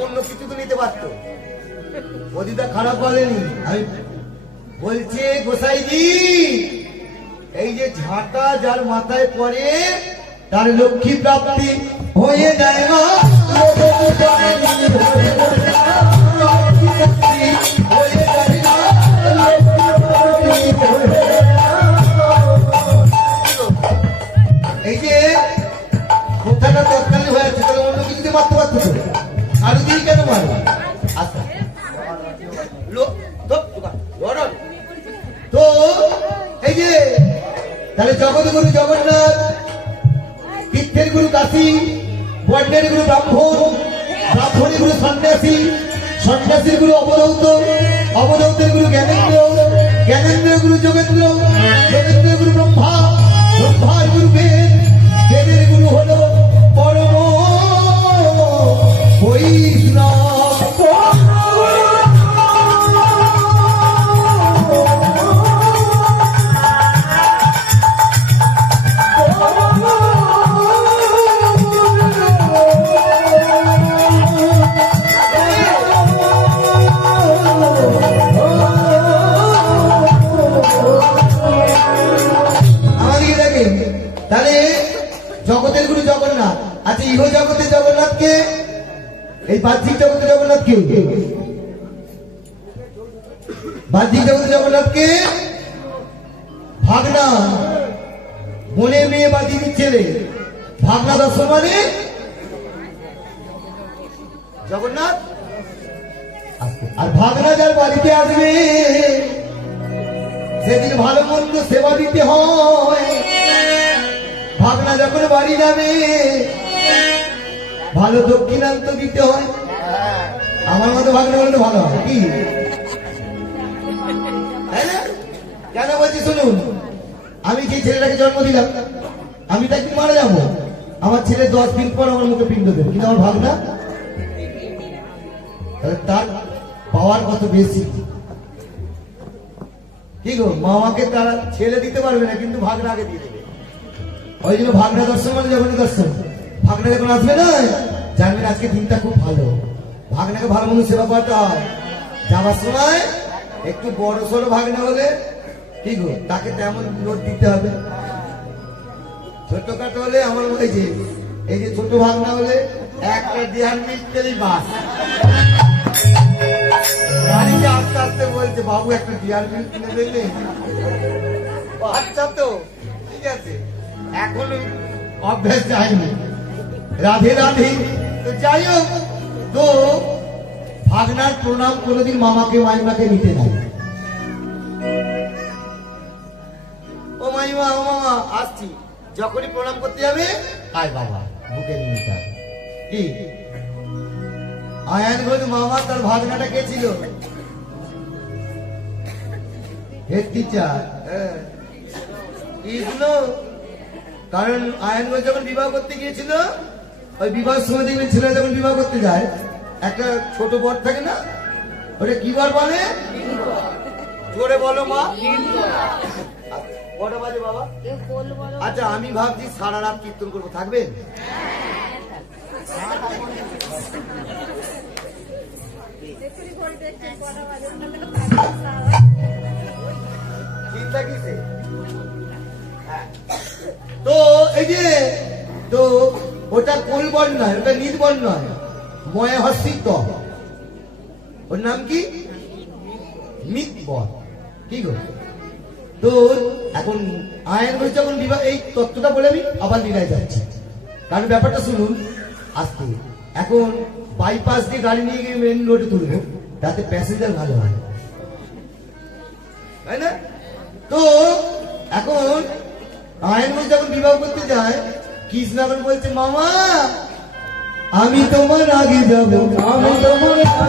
অন্য কিছু তো নিতে পারতো। প্রদীপটা খারাপ বলেনি। আমি বলছি, গোসাইজি, এই যে ঝাঁটা যার মাথায় পড়ে তার লক্ষ্মী প্রাপ্তি হয়ে যায় না। এই যে কথাটা তৎকালীন হয়ে আছে, তাহলে অন্য কিছুতে মারতে পারতো তো, আরো দিয়ে কেন মারো? আচ্ছা, তো এই যে তাহলে জগৎগুরু জগন্নাথ, তীর্থের গুরু কাশী, বর্ণের গুরু ব্রাহ্মণ, ব্রাহ্মণের গুরু সন্ন্যাসী, সন্ন্যাসীর গুরু অবধূত, অবধূতের গুরু জ্ঞানেন্দ্র, জ্ঞানেন্দ্রের গুরু যোগেন্দ্র, যোগেন্দ্রের গুরু ব্রহ্মা, ব্রহ্মার গুরু বেদ, বেদের গুরু হলো পরম বৈষ্ণব। তাহলে জগতের গুরু জগন্নাথ। আচ্ছা, ইহ জগতের জগন্নাথকে এই বাহ্যিক জগতে জগন্নাথকে, বাহ্যিক জগতে জগন্নাথকে ভাগনা, বোনের মেয়ে বা দিদির ছেলে, ভাগনা দর্শন মানে জগন্নাথ। আর ভাগনা যার বাড়িতে আসবে সেদিন ভালো মন্দ সেবা দিতে হয়। ভাগনা যখন বাড়ি যাবে ভালো দক্ষিণান্ত দিতে হয়। আমার মতো ভাগনা বললে ভালো হয় কি, তাই না? কেন বলছি শুনুন, আমি যে ছেলেটাকে জন্ম দিলাম আমি তাই মারা যাবো, আমার ছেলে 10 দিন পর আমার মুখে পিণ্ড দেবে, কিন্তু আমার ভাগনা তার পাওয়ার কত বেশি। কি গো, মামাকে তারা ছেলে দিতে পারবে না, কিন্তু ভাগনা আগে দিয়ে দেবে। ওই জন্য ভাগনা দর্শন মানে যখন দর্শন, ভাগনা যখন আসবে না জানবেন আজকে দিনটা খুব ভালো। ভাগনাকে ভালো মন্দ সেবা করতে হয়। যাওয়ার সময় একটু বড় সড়ো ভাগনা হলে কি গো তাকে তেমন নোট দিতে হবে। ছোটখাটো হলে আমার এই যে ছোট ভাগনা হলে একটা দেহার মিটতেই বাস। গাড়িতে আস্তে আস্তে বলছে বাবু একটা ডিয়ার মিল কিনে দেবে। আচ্ছা তো ঠিক আছে, এখনো অভ্যাস যায়নি। রাধে রাধে। তো যাই হোক, তো ভাগনার প্রণাম কোনোদিন মামাকে মাইমাকে নিতে নাই। ও মাইমা, ও মামা আসছি, যখনই প্রণাম করতে যাবে আয় বাবা বুকে নিতে হবে। কি আয়ান বলে মামা তার ভাগনাটা কে ছিল? Head teacher. কারণ আয়ানগঞ্জ যখন বিবাহ করতে গিয়েছিল, ওই বিবাহের সময় দেখবেন ছেলে যখন বিবাহ করতে যায় একটা ছোট বর থাকে না, ওটা কি বর বলে? জোরে বলো মা। কটা বাজে বাবা? আচ্ছা আমি ভাবছি সারা রাত কীর্তন করবো, থাকবেন? চিন্তা কিসে? তো এই যে তো ওটা কোল বল নয়, ওটা নীল বল নয়, ময় হস্তিত্ব। ওর নাম কি? মিত বল। কি গো, তো এখন আয়ন হয়েছে যখন বিবাহ, এই তত্ত্বটা বলে আমি আবার লীলায় যাচ্ছি। কারণ ব্যাপারটা শুনুন আজকে। এখন বাইপাস দিয়ে গাড়ি নিয়ে গিয়ে মেন রোডে তুলবো, তাতে প্যাসেঞ্জার ভালো হয়, তাই না? তো এখন আয়ন যখন বিবাহ করতে যায়, কৃষ্ণ এখন বলছে মামা আমি তোমার আগে যাব, আমি তোমার আগে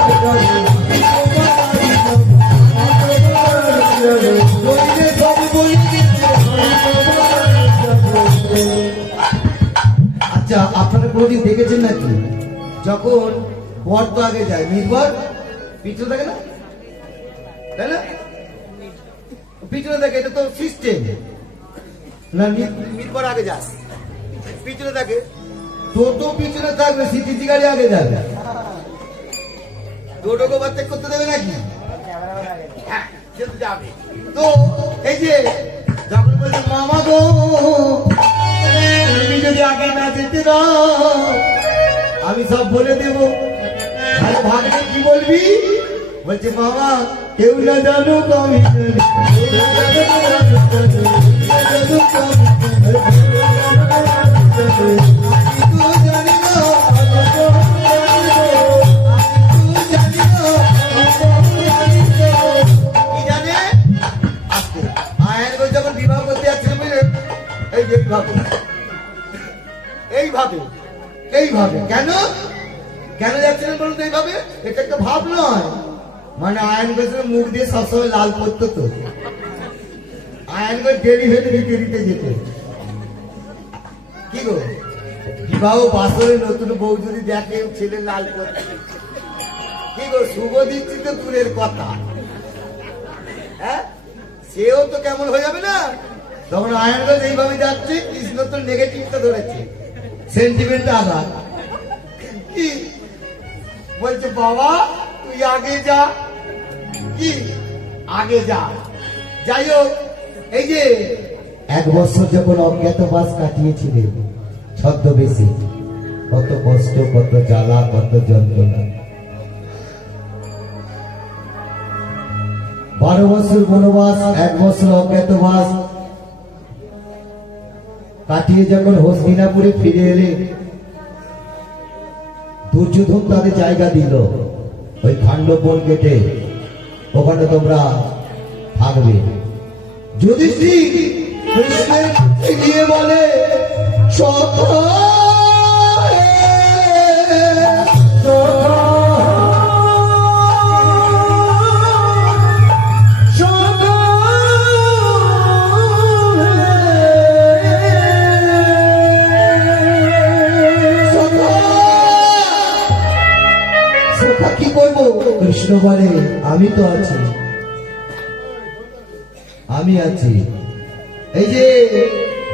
আচ্ছা আপনারা কোনদিন দেখেছেন নাকি যখন বর তো আগে যায়, নির্ভর পিছনে থাকে না, তাই না? পিছনে থাকে, এটা তো সিস্টেম না। নির্ভর আগে যায়, পিছনে থাকে। টোটো পিছনে থাকবে, সিটিসি গাড়ি আগে যাবে। টোটোকে বাচ্চা করতে দেবে নাকি? হ্যাঁ, যাবে। তো এই যে যখন বলছে মামা গো তুমি যদি আগে না যেতে দাও আমি সব বলে দেব। আর ভাগ্নে কি বলবি? বলছে মামা কেউ না জানুক আমি যখন বিবাহ করতে যাচ্ছিল বুঝলেন, এইভাবে এইভাবে কেন কেন যাচ্ছিলেন বলুন তো? এইভাবে এটা একটা ভাব নয়, মানে আয়ন গোছের মুখ দিয়ে সবসময় লাল পড়তো। তো আয়ন গোছ দেরি হয়ে দেরিতে যেত। কি গো, বিবাহ বাসরে নতুন বউ যদি দেখে ছেলে লাল পড়ছে, কি গো শুভ দিচ্ছি তো দূরের কথা, হ্যাঁ সেও তো কেমন হয়ে যাবে না? তখন আয়ন গোছ এইভাবে যাচ্ছে, কৃষ্ণ তো নেগেটিভটা ধরেছে, সেন্টিমেন্ট আঘাত। কি বলছে বাবা তুই আগে যা, কি আগে যা। যাই হোক, এই যে 1 বছর যখন অজ্ঞাতবাস কাটিয়েছিলেন ছদ্মবেশে, কত কষ্ট, কত জ্বালা, কত যন্ত্রণা। 12 বছর বনবাস, 1 বছর অজ্ঞাতবাস কাটিয়ে যখন হস্তিনাপুরে ফিরে এলে, দুর্যোধন তাদের জায়গা দিল ওই খান্ডবন কেটে, ওখানে তোমরা থাকবে। যুধিষ্ঠির কৃষ্ণের কাছে গিয়ে বলে, সখা কি করবো? কৃষ্ণ বলে, আমি তো আছি, আমি আছি। এই যে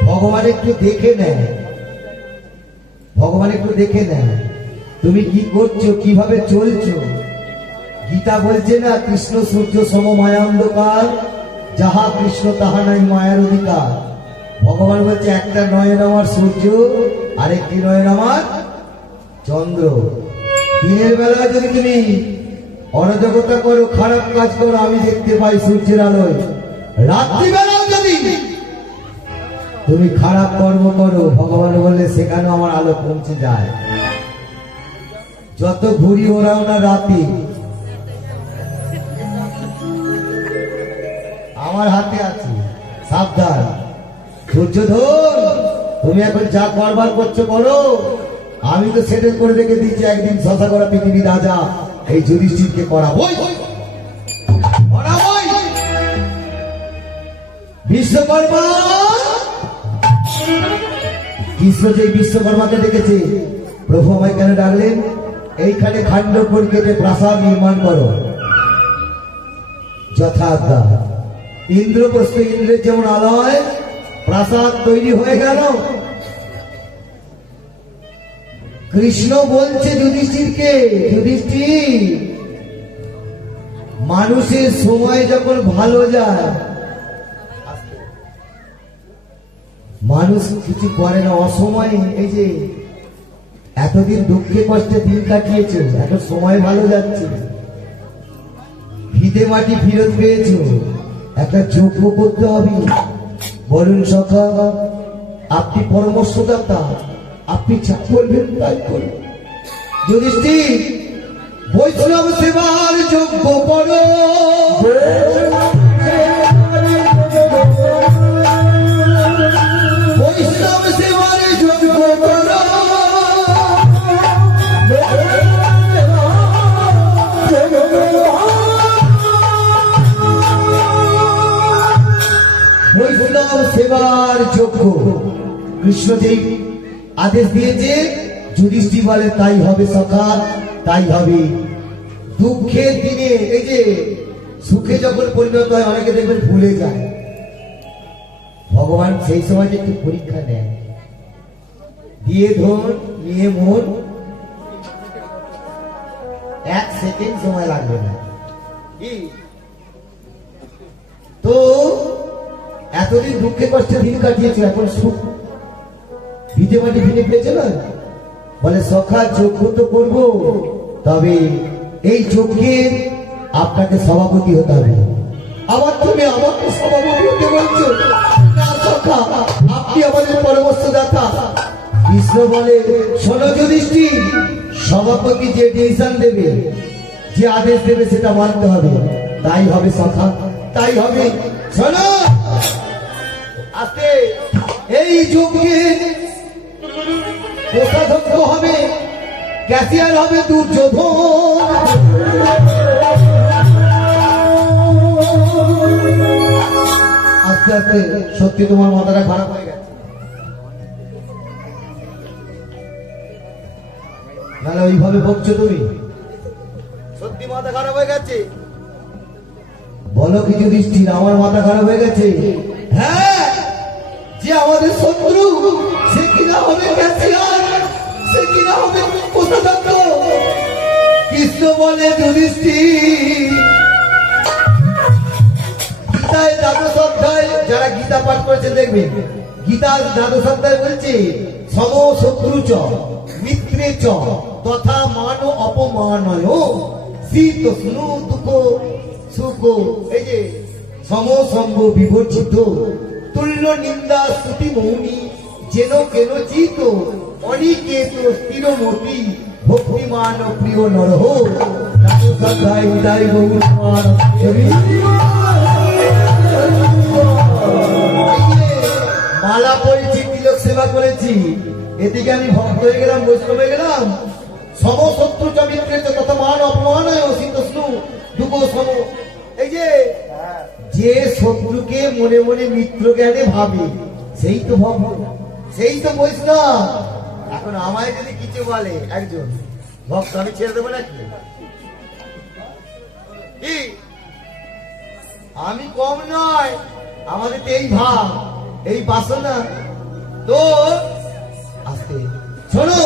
ভগবান একটু দেখে নেয়, ভগবান একটু দেখে নেয় তুমি কি করছো, কিভাবে চলছো। গীতা বলছে না, কৃষ্ণ সূর্য সম মায়া অন্ধকার, যাহা কৃষ্ণ তাহা নাই মায়ার অধিকার। ভগবান বলছে, একটা নয়ন আমার সূর্য, আরেকটি নয়ন আমার চন্দ্র। দিনের বেলা যদি তুমি অরাজকতা করো, খারাপ কাজ করো, আমি দেখতে পাই সূর্যের আলোয়। রাত্রিবেলাও যদি তুমি খারাপ কর্ম করো, ভগবান বললে সেখানেও আমার আলো পৌঁছে যায়। যত ঘুরি ওরাও না রাতি, আমার হাতে আছে, সাবধান। সূর্যধর, তুমি এখন যা করবার করছো করো, আমি তো সেটেল করে রেখে দিচ্ছি, একদিন শশা করা পৃথিবী রাজা এই যুধিষ্ঠিরকে করাবই করাবই। বিশ্বকর্মা, কৃষ্ণ যে বিশ্বকর্মাকে ডেকেছে, প্রভু আমায় কেন ডাকলেন? এইখানে খান্ডবন কেটে প্রাসাদ নির্মাণ করো, যথাজ্ঞা। ইন্দ্রপ্রস্থ, ইন্দ্রের যেমন আলয়, প্রাসাদ তৈরি হয়ে গেল। কৃষ্ণ বলছে যুধিষ্ঠিরকে, যুধিষ্ঠির, মানুষের সময় যখন ভালো যায়, মানুষ কিছু করে না, অসময়ে। এই যে এতদিন দুঃখে কষ্টে দিন কাটিয়েছে, এখন সময় ভালো যাচ্ছে, ভিটে মাটি ফিরত পেয়েছো, একটা যজ্ঞ করতে হবে। বলুন সখা, আপনি পরামর্শদাতা, আপনি যা বলবেন তাই করুন। যুধিষ্ঠির, বৈষ্ণব সেবার যজ্ঞ করো, বৈষ্ণব সেবার যজ্ঞ করো। বৈষ্ণব সেবার যজ্ঞ কৃষ্ণ যেই আদেশ দিয়েছে, যুধিষ্ঠির বলে তাই হবে সখা, তাই হবে। দুঃখের দিনে, এই যে সুখে যখন পরিণত হয়, অনেকে দেখবেন ভুলে যায়। ভগবান সেই সময় একটু পরীক্ষা নেয়, দিয়ে ধন নিয়ে মন, 1 সেকেন্ড সময় লাগবে না। তো এতদিন দুঃখে কষ্টে দিন কাটিয়েছে, এখন সুখ ভিটে মাটি ফিরে পেয়েছে না। বলে সখা, যজ্ঞ তো করবো, তবে এই যজ্ঞের আপনাকে সভাপতি হতে হবে। আবার তুমি আমাকে সভাপতি হতে বলছো? না সখা, আপনি আমাদের পরামর্শদাতা। কৃষ্ণ বলে, শোনো যুধিষ্ঠির, সভাপতি যে ডিসিশন দেবে, যে আদেশ দেবে, সেটা মানতে হবে। তাই হবে সখা, তাই হবে। শোনো, আজকে এই যজ্ঞের কোষাধ্যক্ষ হবে, ক্যাশিয়ার হবে দুর্যোধন। আস্তে আস্তে সত্যি তোমার মাথাটা খারাপ হয়ে গেছে, নাহলে ওইভাবে বকছো তুমি, সত্যি মাথা খারাপ হয়ে গেছে। বলো কি যুধিষ্ঠির, আমার মাথা খারাপ হয়ে গেছে? হ্যাঁ, যে আমাদের শত্রু, সে কিনা হবে ক্যাশিয়ার, সে কিনা হবে কোষাধ্যক্ষ। কৃষ্ণ বলে, যুধিষ্ঠির, গীতায় দ্বাদশ অধ্যায়, যারা গীতা পাঠ করেছে দেখবেন, গীতার দ্বাদশ অধ্যায় বলছে, সম শত্রু চ মিত্র মিত্রে চ তথা মান অপমানয় শীত স্নু দুঃখ সুখ এই যে সমসম্ভ বিবর্জিত তুল্য নিন্দা স্তুতি মৌনি যেন কেন চিত অনিকেত স্থিরমতি ভক্তিমান প্রিয় নরহ সদাই উদয় গৌরমান মালা পড়েছি তিলক সেবা করেছি এদিকে আমি ভক্ত হয়ে গেলাম বৈষ্ণব হয়ে গেলাম সমশত্রু চমিত্রে তত মান অপমানয় শীতস্নু দুঃখ সম এই যে শত্রুকে মনে মনে মিত্র জ্ঞানে ভাবে সেই তো ভক্ত সেই তো বৈষ্ণব এখন আমায় যদি কিছু বলে একজন ভক্ত আমি ছেড়ে দেবো নাকি কি আমি কম নয় আমাদের তো এই ভাব এই বাসনা তো আস্তে শোনো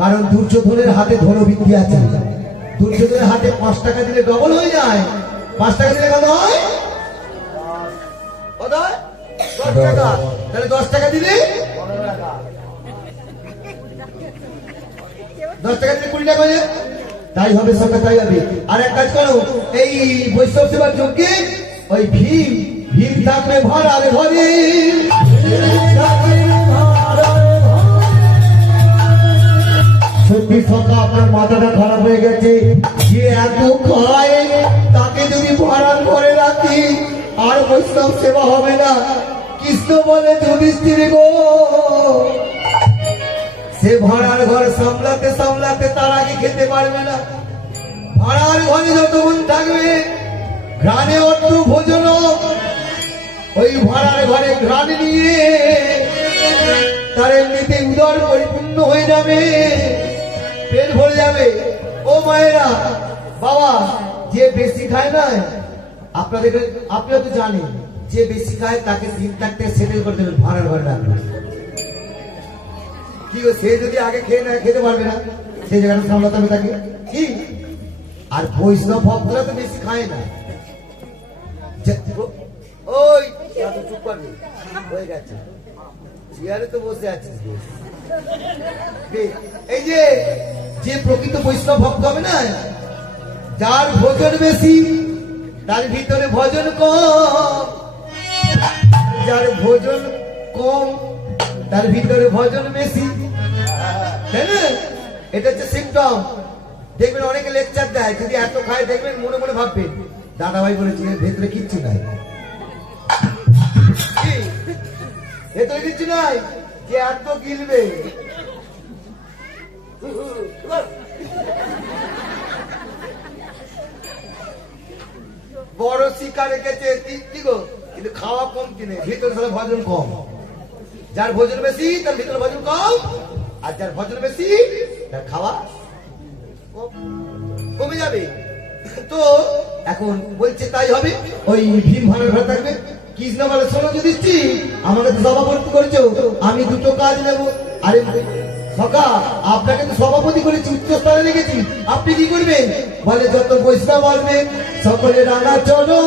কারণ দুর্যোধনের হাতে ধনবিদ্যা আছে দুর্যোধনের হাতে 5 টাকা দিলে ডবল হয়ে যায় 5 টাকা দিলে কত হয় কত হয় 10 টাকা তাহলে 10 টাকা দিলে 10 টাকা দিলে 20 টাকা হয়ে যায় তাই হবে সঙ্গে তাই হবে আর এক কাজ করো এই বৈষ্ণব সেবার যজ্ঞে ওই ভীম থাকবে ভরারে ঘরে সত্যি সকা আপনার মাথাটা খারাপ হয়ে গেছে যে এত খায় তাকে যদি ভরার ঘরে রাখি আর বৈষ্ণব সেবা হবে না কৃষ্ণ বলে যুধিষ্ঠির গো সে ভাড়ার ঘর সামলাতে সামলাতে তার আগে খেতে পারবে না ভাড়ার ঘরে যতক্ষণ থাকবে ঘ্রাণে অর্থ ভোজন ওই ভাড়ার ঘরে ঘ্রাণ নিয়ে তার এমনিতে উদর পরিপূর্ণ হয়ে যাবে পেট ভরে যাবে ও মায়েরা বাবা যে বেশি খায় না আপনাদের আপনারা তো জানেন যে বেশি খায় তাকে 3-4টে সেটেল করে দেবেন ভাড়ার ঘরে রাখবেন কি সে যদি আগে খেয়ে না খেতে পারবে না সেই জায়গাটা সামলাতে হবে তাকে কি আর বৈষ্ণব ভক্তরা তো বেশি খায় না ওই চুপ করবি হয়ে গেছে চেয়ারে তো বসে আছিস এই যে প্রকৃত বৈষ্ণব ভক্ত হবে না যার ভোজন বেশি তার ভিতরে ভজন কম যার ভোজন কম তার ভিতরে ভজন বেশি তাই না এটা হচ্ছে সিম্পটম দেখবেন অনেকে লেকচার দেয় যদি এত খায় দেখবেন মনে মনে ভাববেন দাদাভাই বলেছিল ভেতরে কিচ্ছু নাই ভেতরে কিচ্ছু নাই যে এত গিলবে বড় শিকার রেখেছে কিন্তু খাওয়া কম কিনে ভিতরে তাহলে ভজন কম যার ভোজন বেশি তার ভিতরে ভজন কম আর যার ভজন বেশি তার খাওয়া কমে যাবে তো এখন বলছে তাই হবে ওই ভীম ভাড়ার ঘরে থাকবে কৃষ্ণ বলে শোনো যুধিষ্ঠির আমাকে তো সভাপতি করেছো আমি দুটো কাজ নেব আরে সখা আপনাকে তো সভাপতি করেছি উচ্চ স্তরে রেখেছি আপনি কি করবেন বলে যত বৈষ্ণব আসবে সকলে রান্না চলো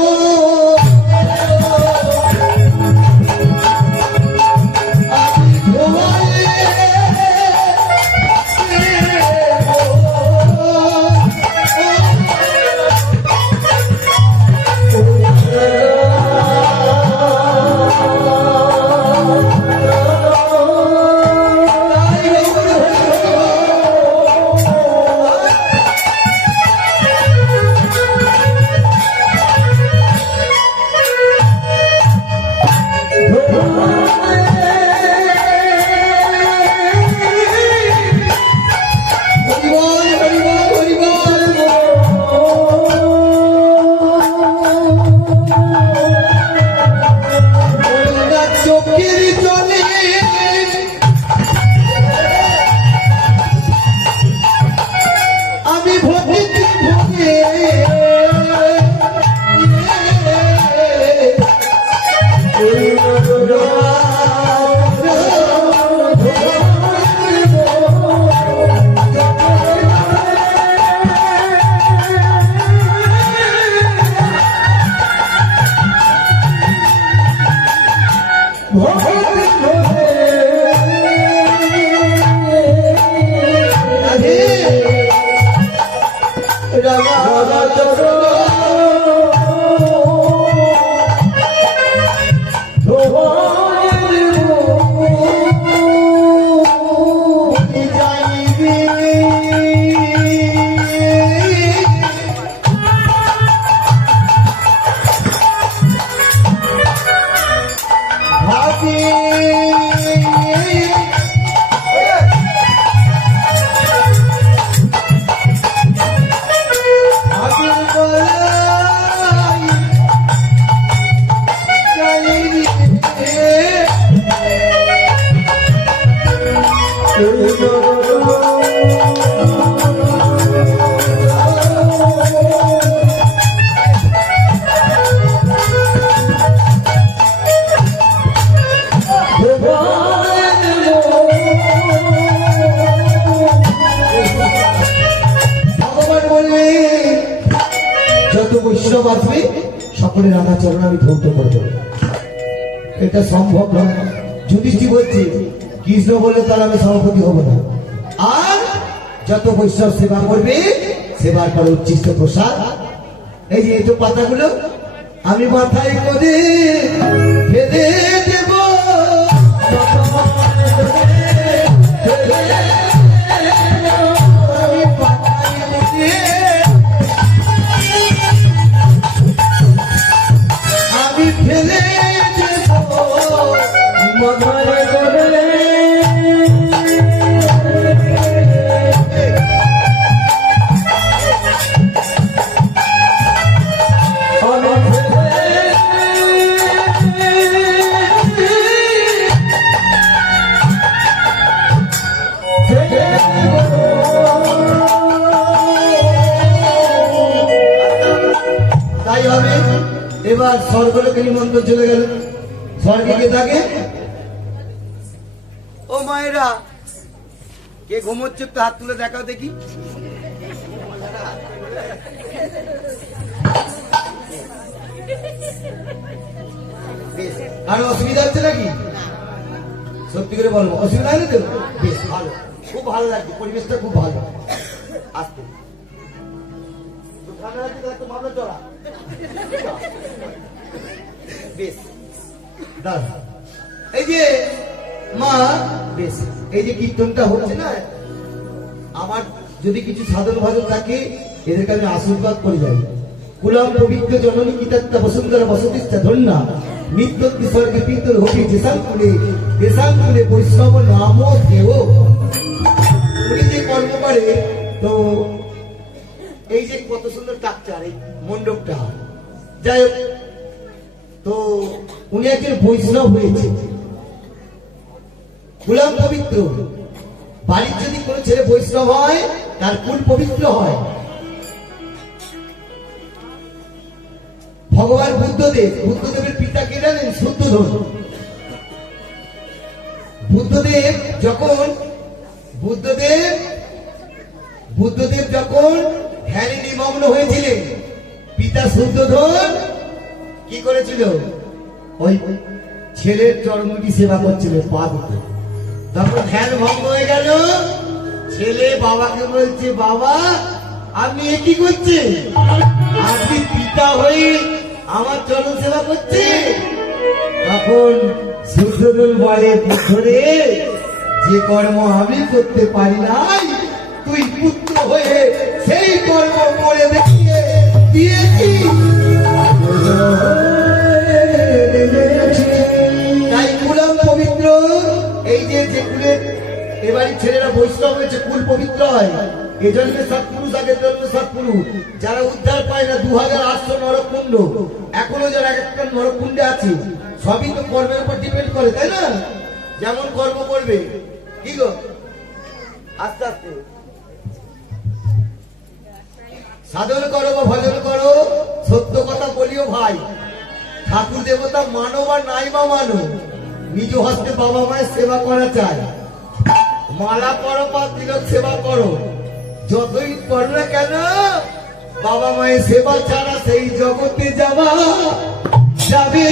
রাঙা চরণ যত বৈষ্ণব আসবে সকলের রাধা চরণ আমি ধৌত করে দেবো। এটা সম্ভব নয়। যুধিষ্ঠির বলছে কৃষ্ণ বলে তার আমি সভাপতি হব না। আর যত বৈষ্ণব সেবা করবে সেবার পরে উচ্ছিষ্ট প্রসাদ এই যে এই পাতাগুলো আমি মাথায় করে ফেলে দেব। আমি পাতায় করে আমি ফেলে দেব মাথায় করে। তাই হবে। এবার স্বর্গলোকে নিমন্ত্রণ চলে গেল। স্বর্গে কে থাকে? ও মায়েরা, কে ঘুমোচ্ছে একটু হাত তুলে দেখাও দেখি। বেশ। আর অসুবিধা হচ্ছে নাকি? সত্যি করে বলবো, অসুবিধা হয়নি তো? বেশ ভালো, খুব ভালো লাগছে, পরিবেশটা খুব ভালো। আসতে ঠান্ডা লাগছে তো, একটু ভালো চড়া। বেশ দাঁড়া। এই যে মা, বেশ এই যে কীর্তনটা হচ্ছে না, আমার যদি কিছু সাধন ভাজন থাকে এদেরকে আমি আশীর্বাদ করে যাই। কুলাম পবিত্র জননী কিতাত্তা বসুন্ধরা বসতিষ্ঠা ধন্যা নিত্য স্বর্গে পিতর হবি দেশাঙ্কুলে বৈষ্ণব নাম দেব। উনি যে কর্ম করে, তো এই যে কত সুন্দর স্ট্রাকচার এই মণ্ডপটা, যাই হোক, তো উনি একজন বৈষ্ণব হয়েছে, কুলাম পবিত্র। বাড়ির যদি কোনো ছেলে বৈষ্ণব হয় তার কুল পবিত্র হয়। ভগবান বুদ্ধদেবের পিতা কে জানেন? শুদ্ধোধন। বুদ্ধদেব যখন ধ্যানে নিমগ্ন হয়েছিলেন, পিতা শুদ্ধোধন কি করেছিল? ওই ছেলের চরণটি সেবা করছিল, পা দুটো। তখন ধ্যান ভঙ্গ হয়ে গেল, ছেলে বাবাকে বলছে, বাবা আপনি এ কি করছেন? আপনি পিতা হয়ে আমার চরণ সেবা করছে। তখন শুদ্ধোধন বলে, পুত্রে যে কর্ম আমি করতে পারি নাই, তুই পুত্র হয়ে সেই কর্ম করে দেখিয়ে দিয়েছি। তাই কুলাম পবিত্র। এই যে কুলের এবারে ছেলেরা বৈষ্ণব হয়েছে, কুল পবিত্র হয়। এজন্যে সৎপুরুষ, আগের জন্ম সৎপুরুষ। যারা উদ্ধার পায় না 2800 নরকুণ্ড, এখনো যারা একটা নরকুণ্ডে আছে, সবই তো কর্মের উপর ডিপেন্ড করে, তাই না? যেমন কর্ম করবে। কি গো, আস্তে আস্তে সাধন করো বা ভজন করো, সত্য কথা বলিও ভাই। ঠাকুর দেবতা মানো বা নাই বা মানো, নিজ হস্তে বাবা মায়ের সেবা করা চাই। মালা করো বা তিলক সেবা করো, যতই করো না কেন, বাবা মায়ের সেবা ছাড়া সেই জগতে যাওয়া যাবে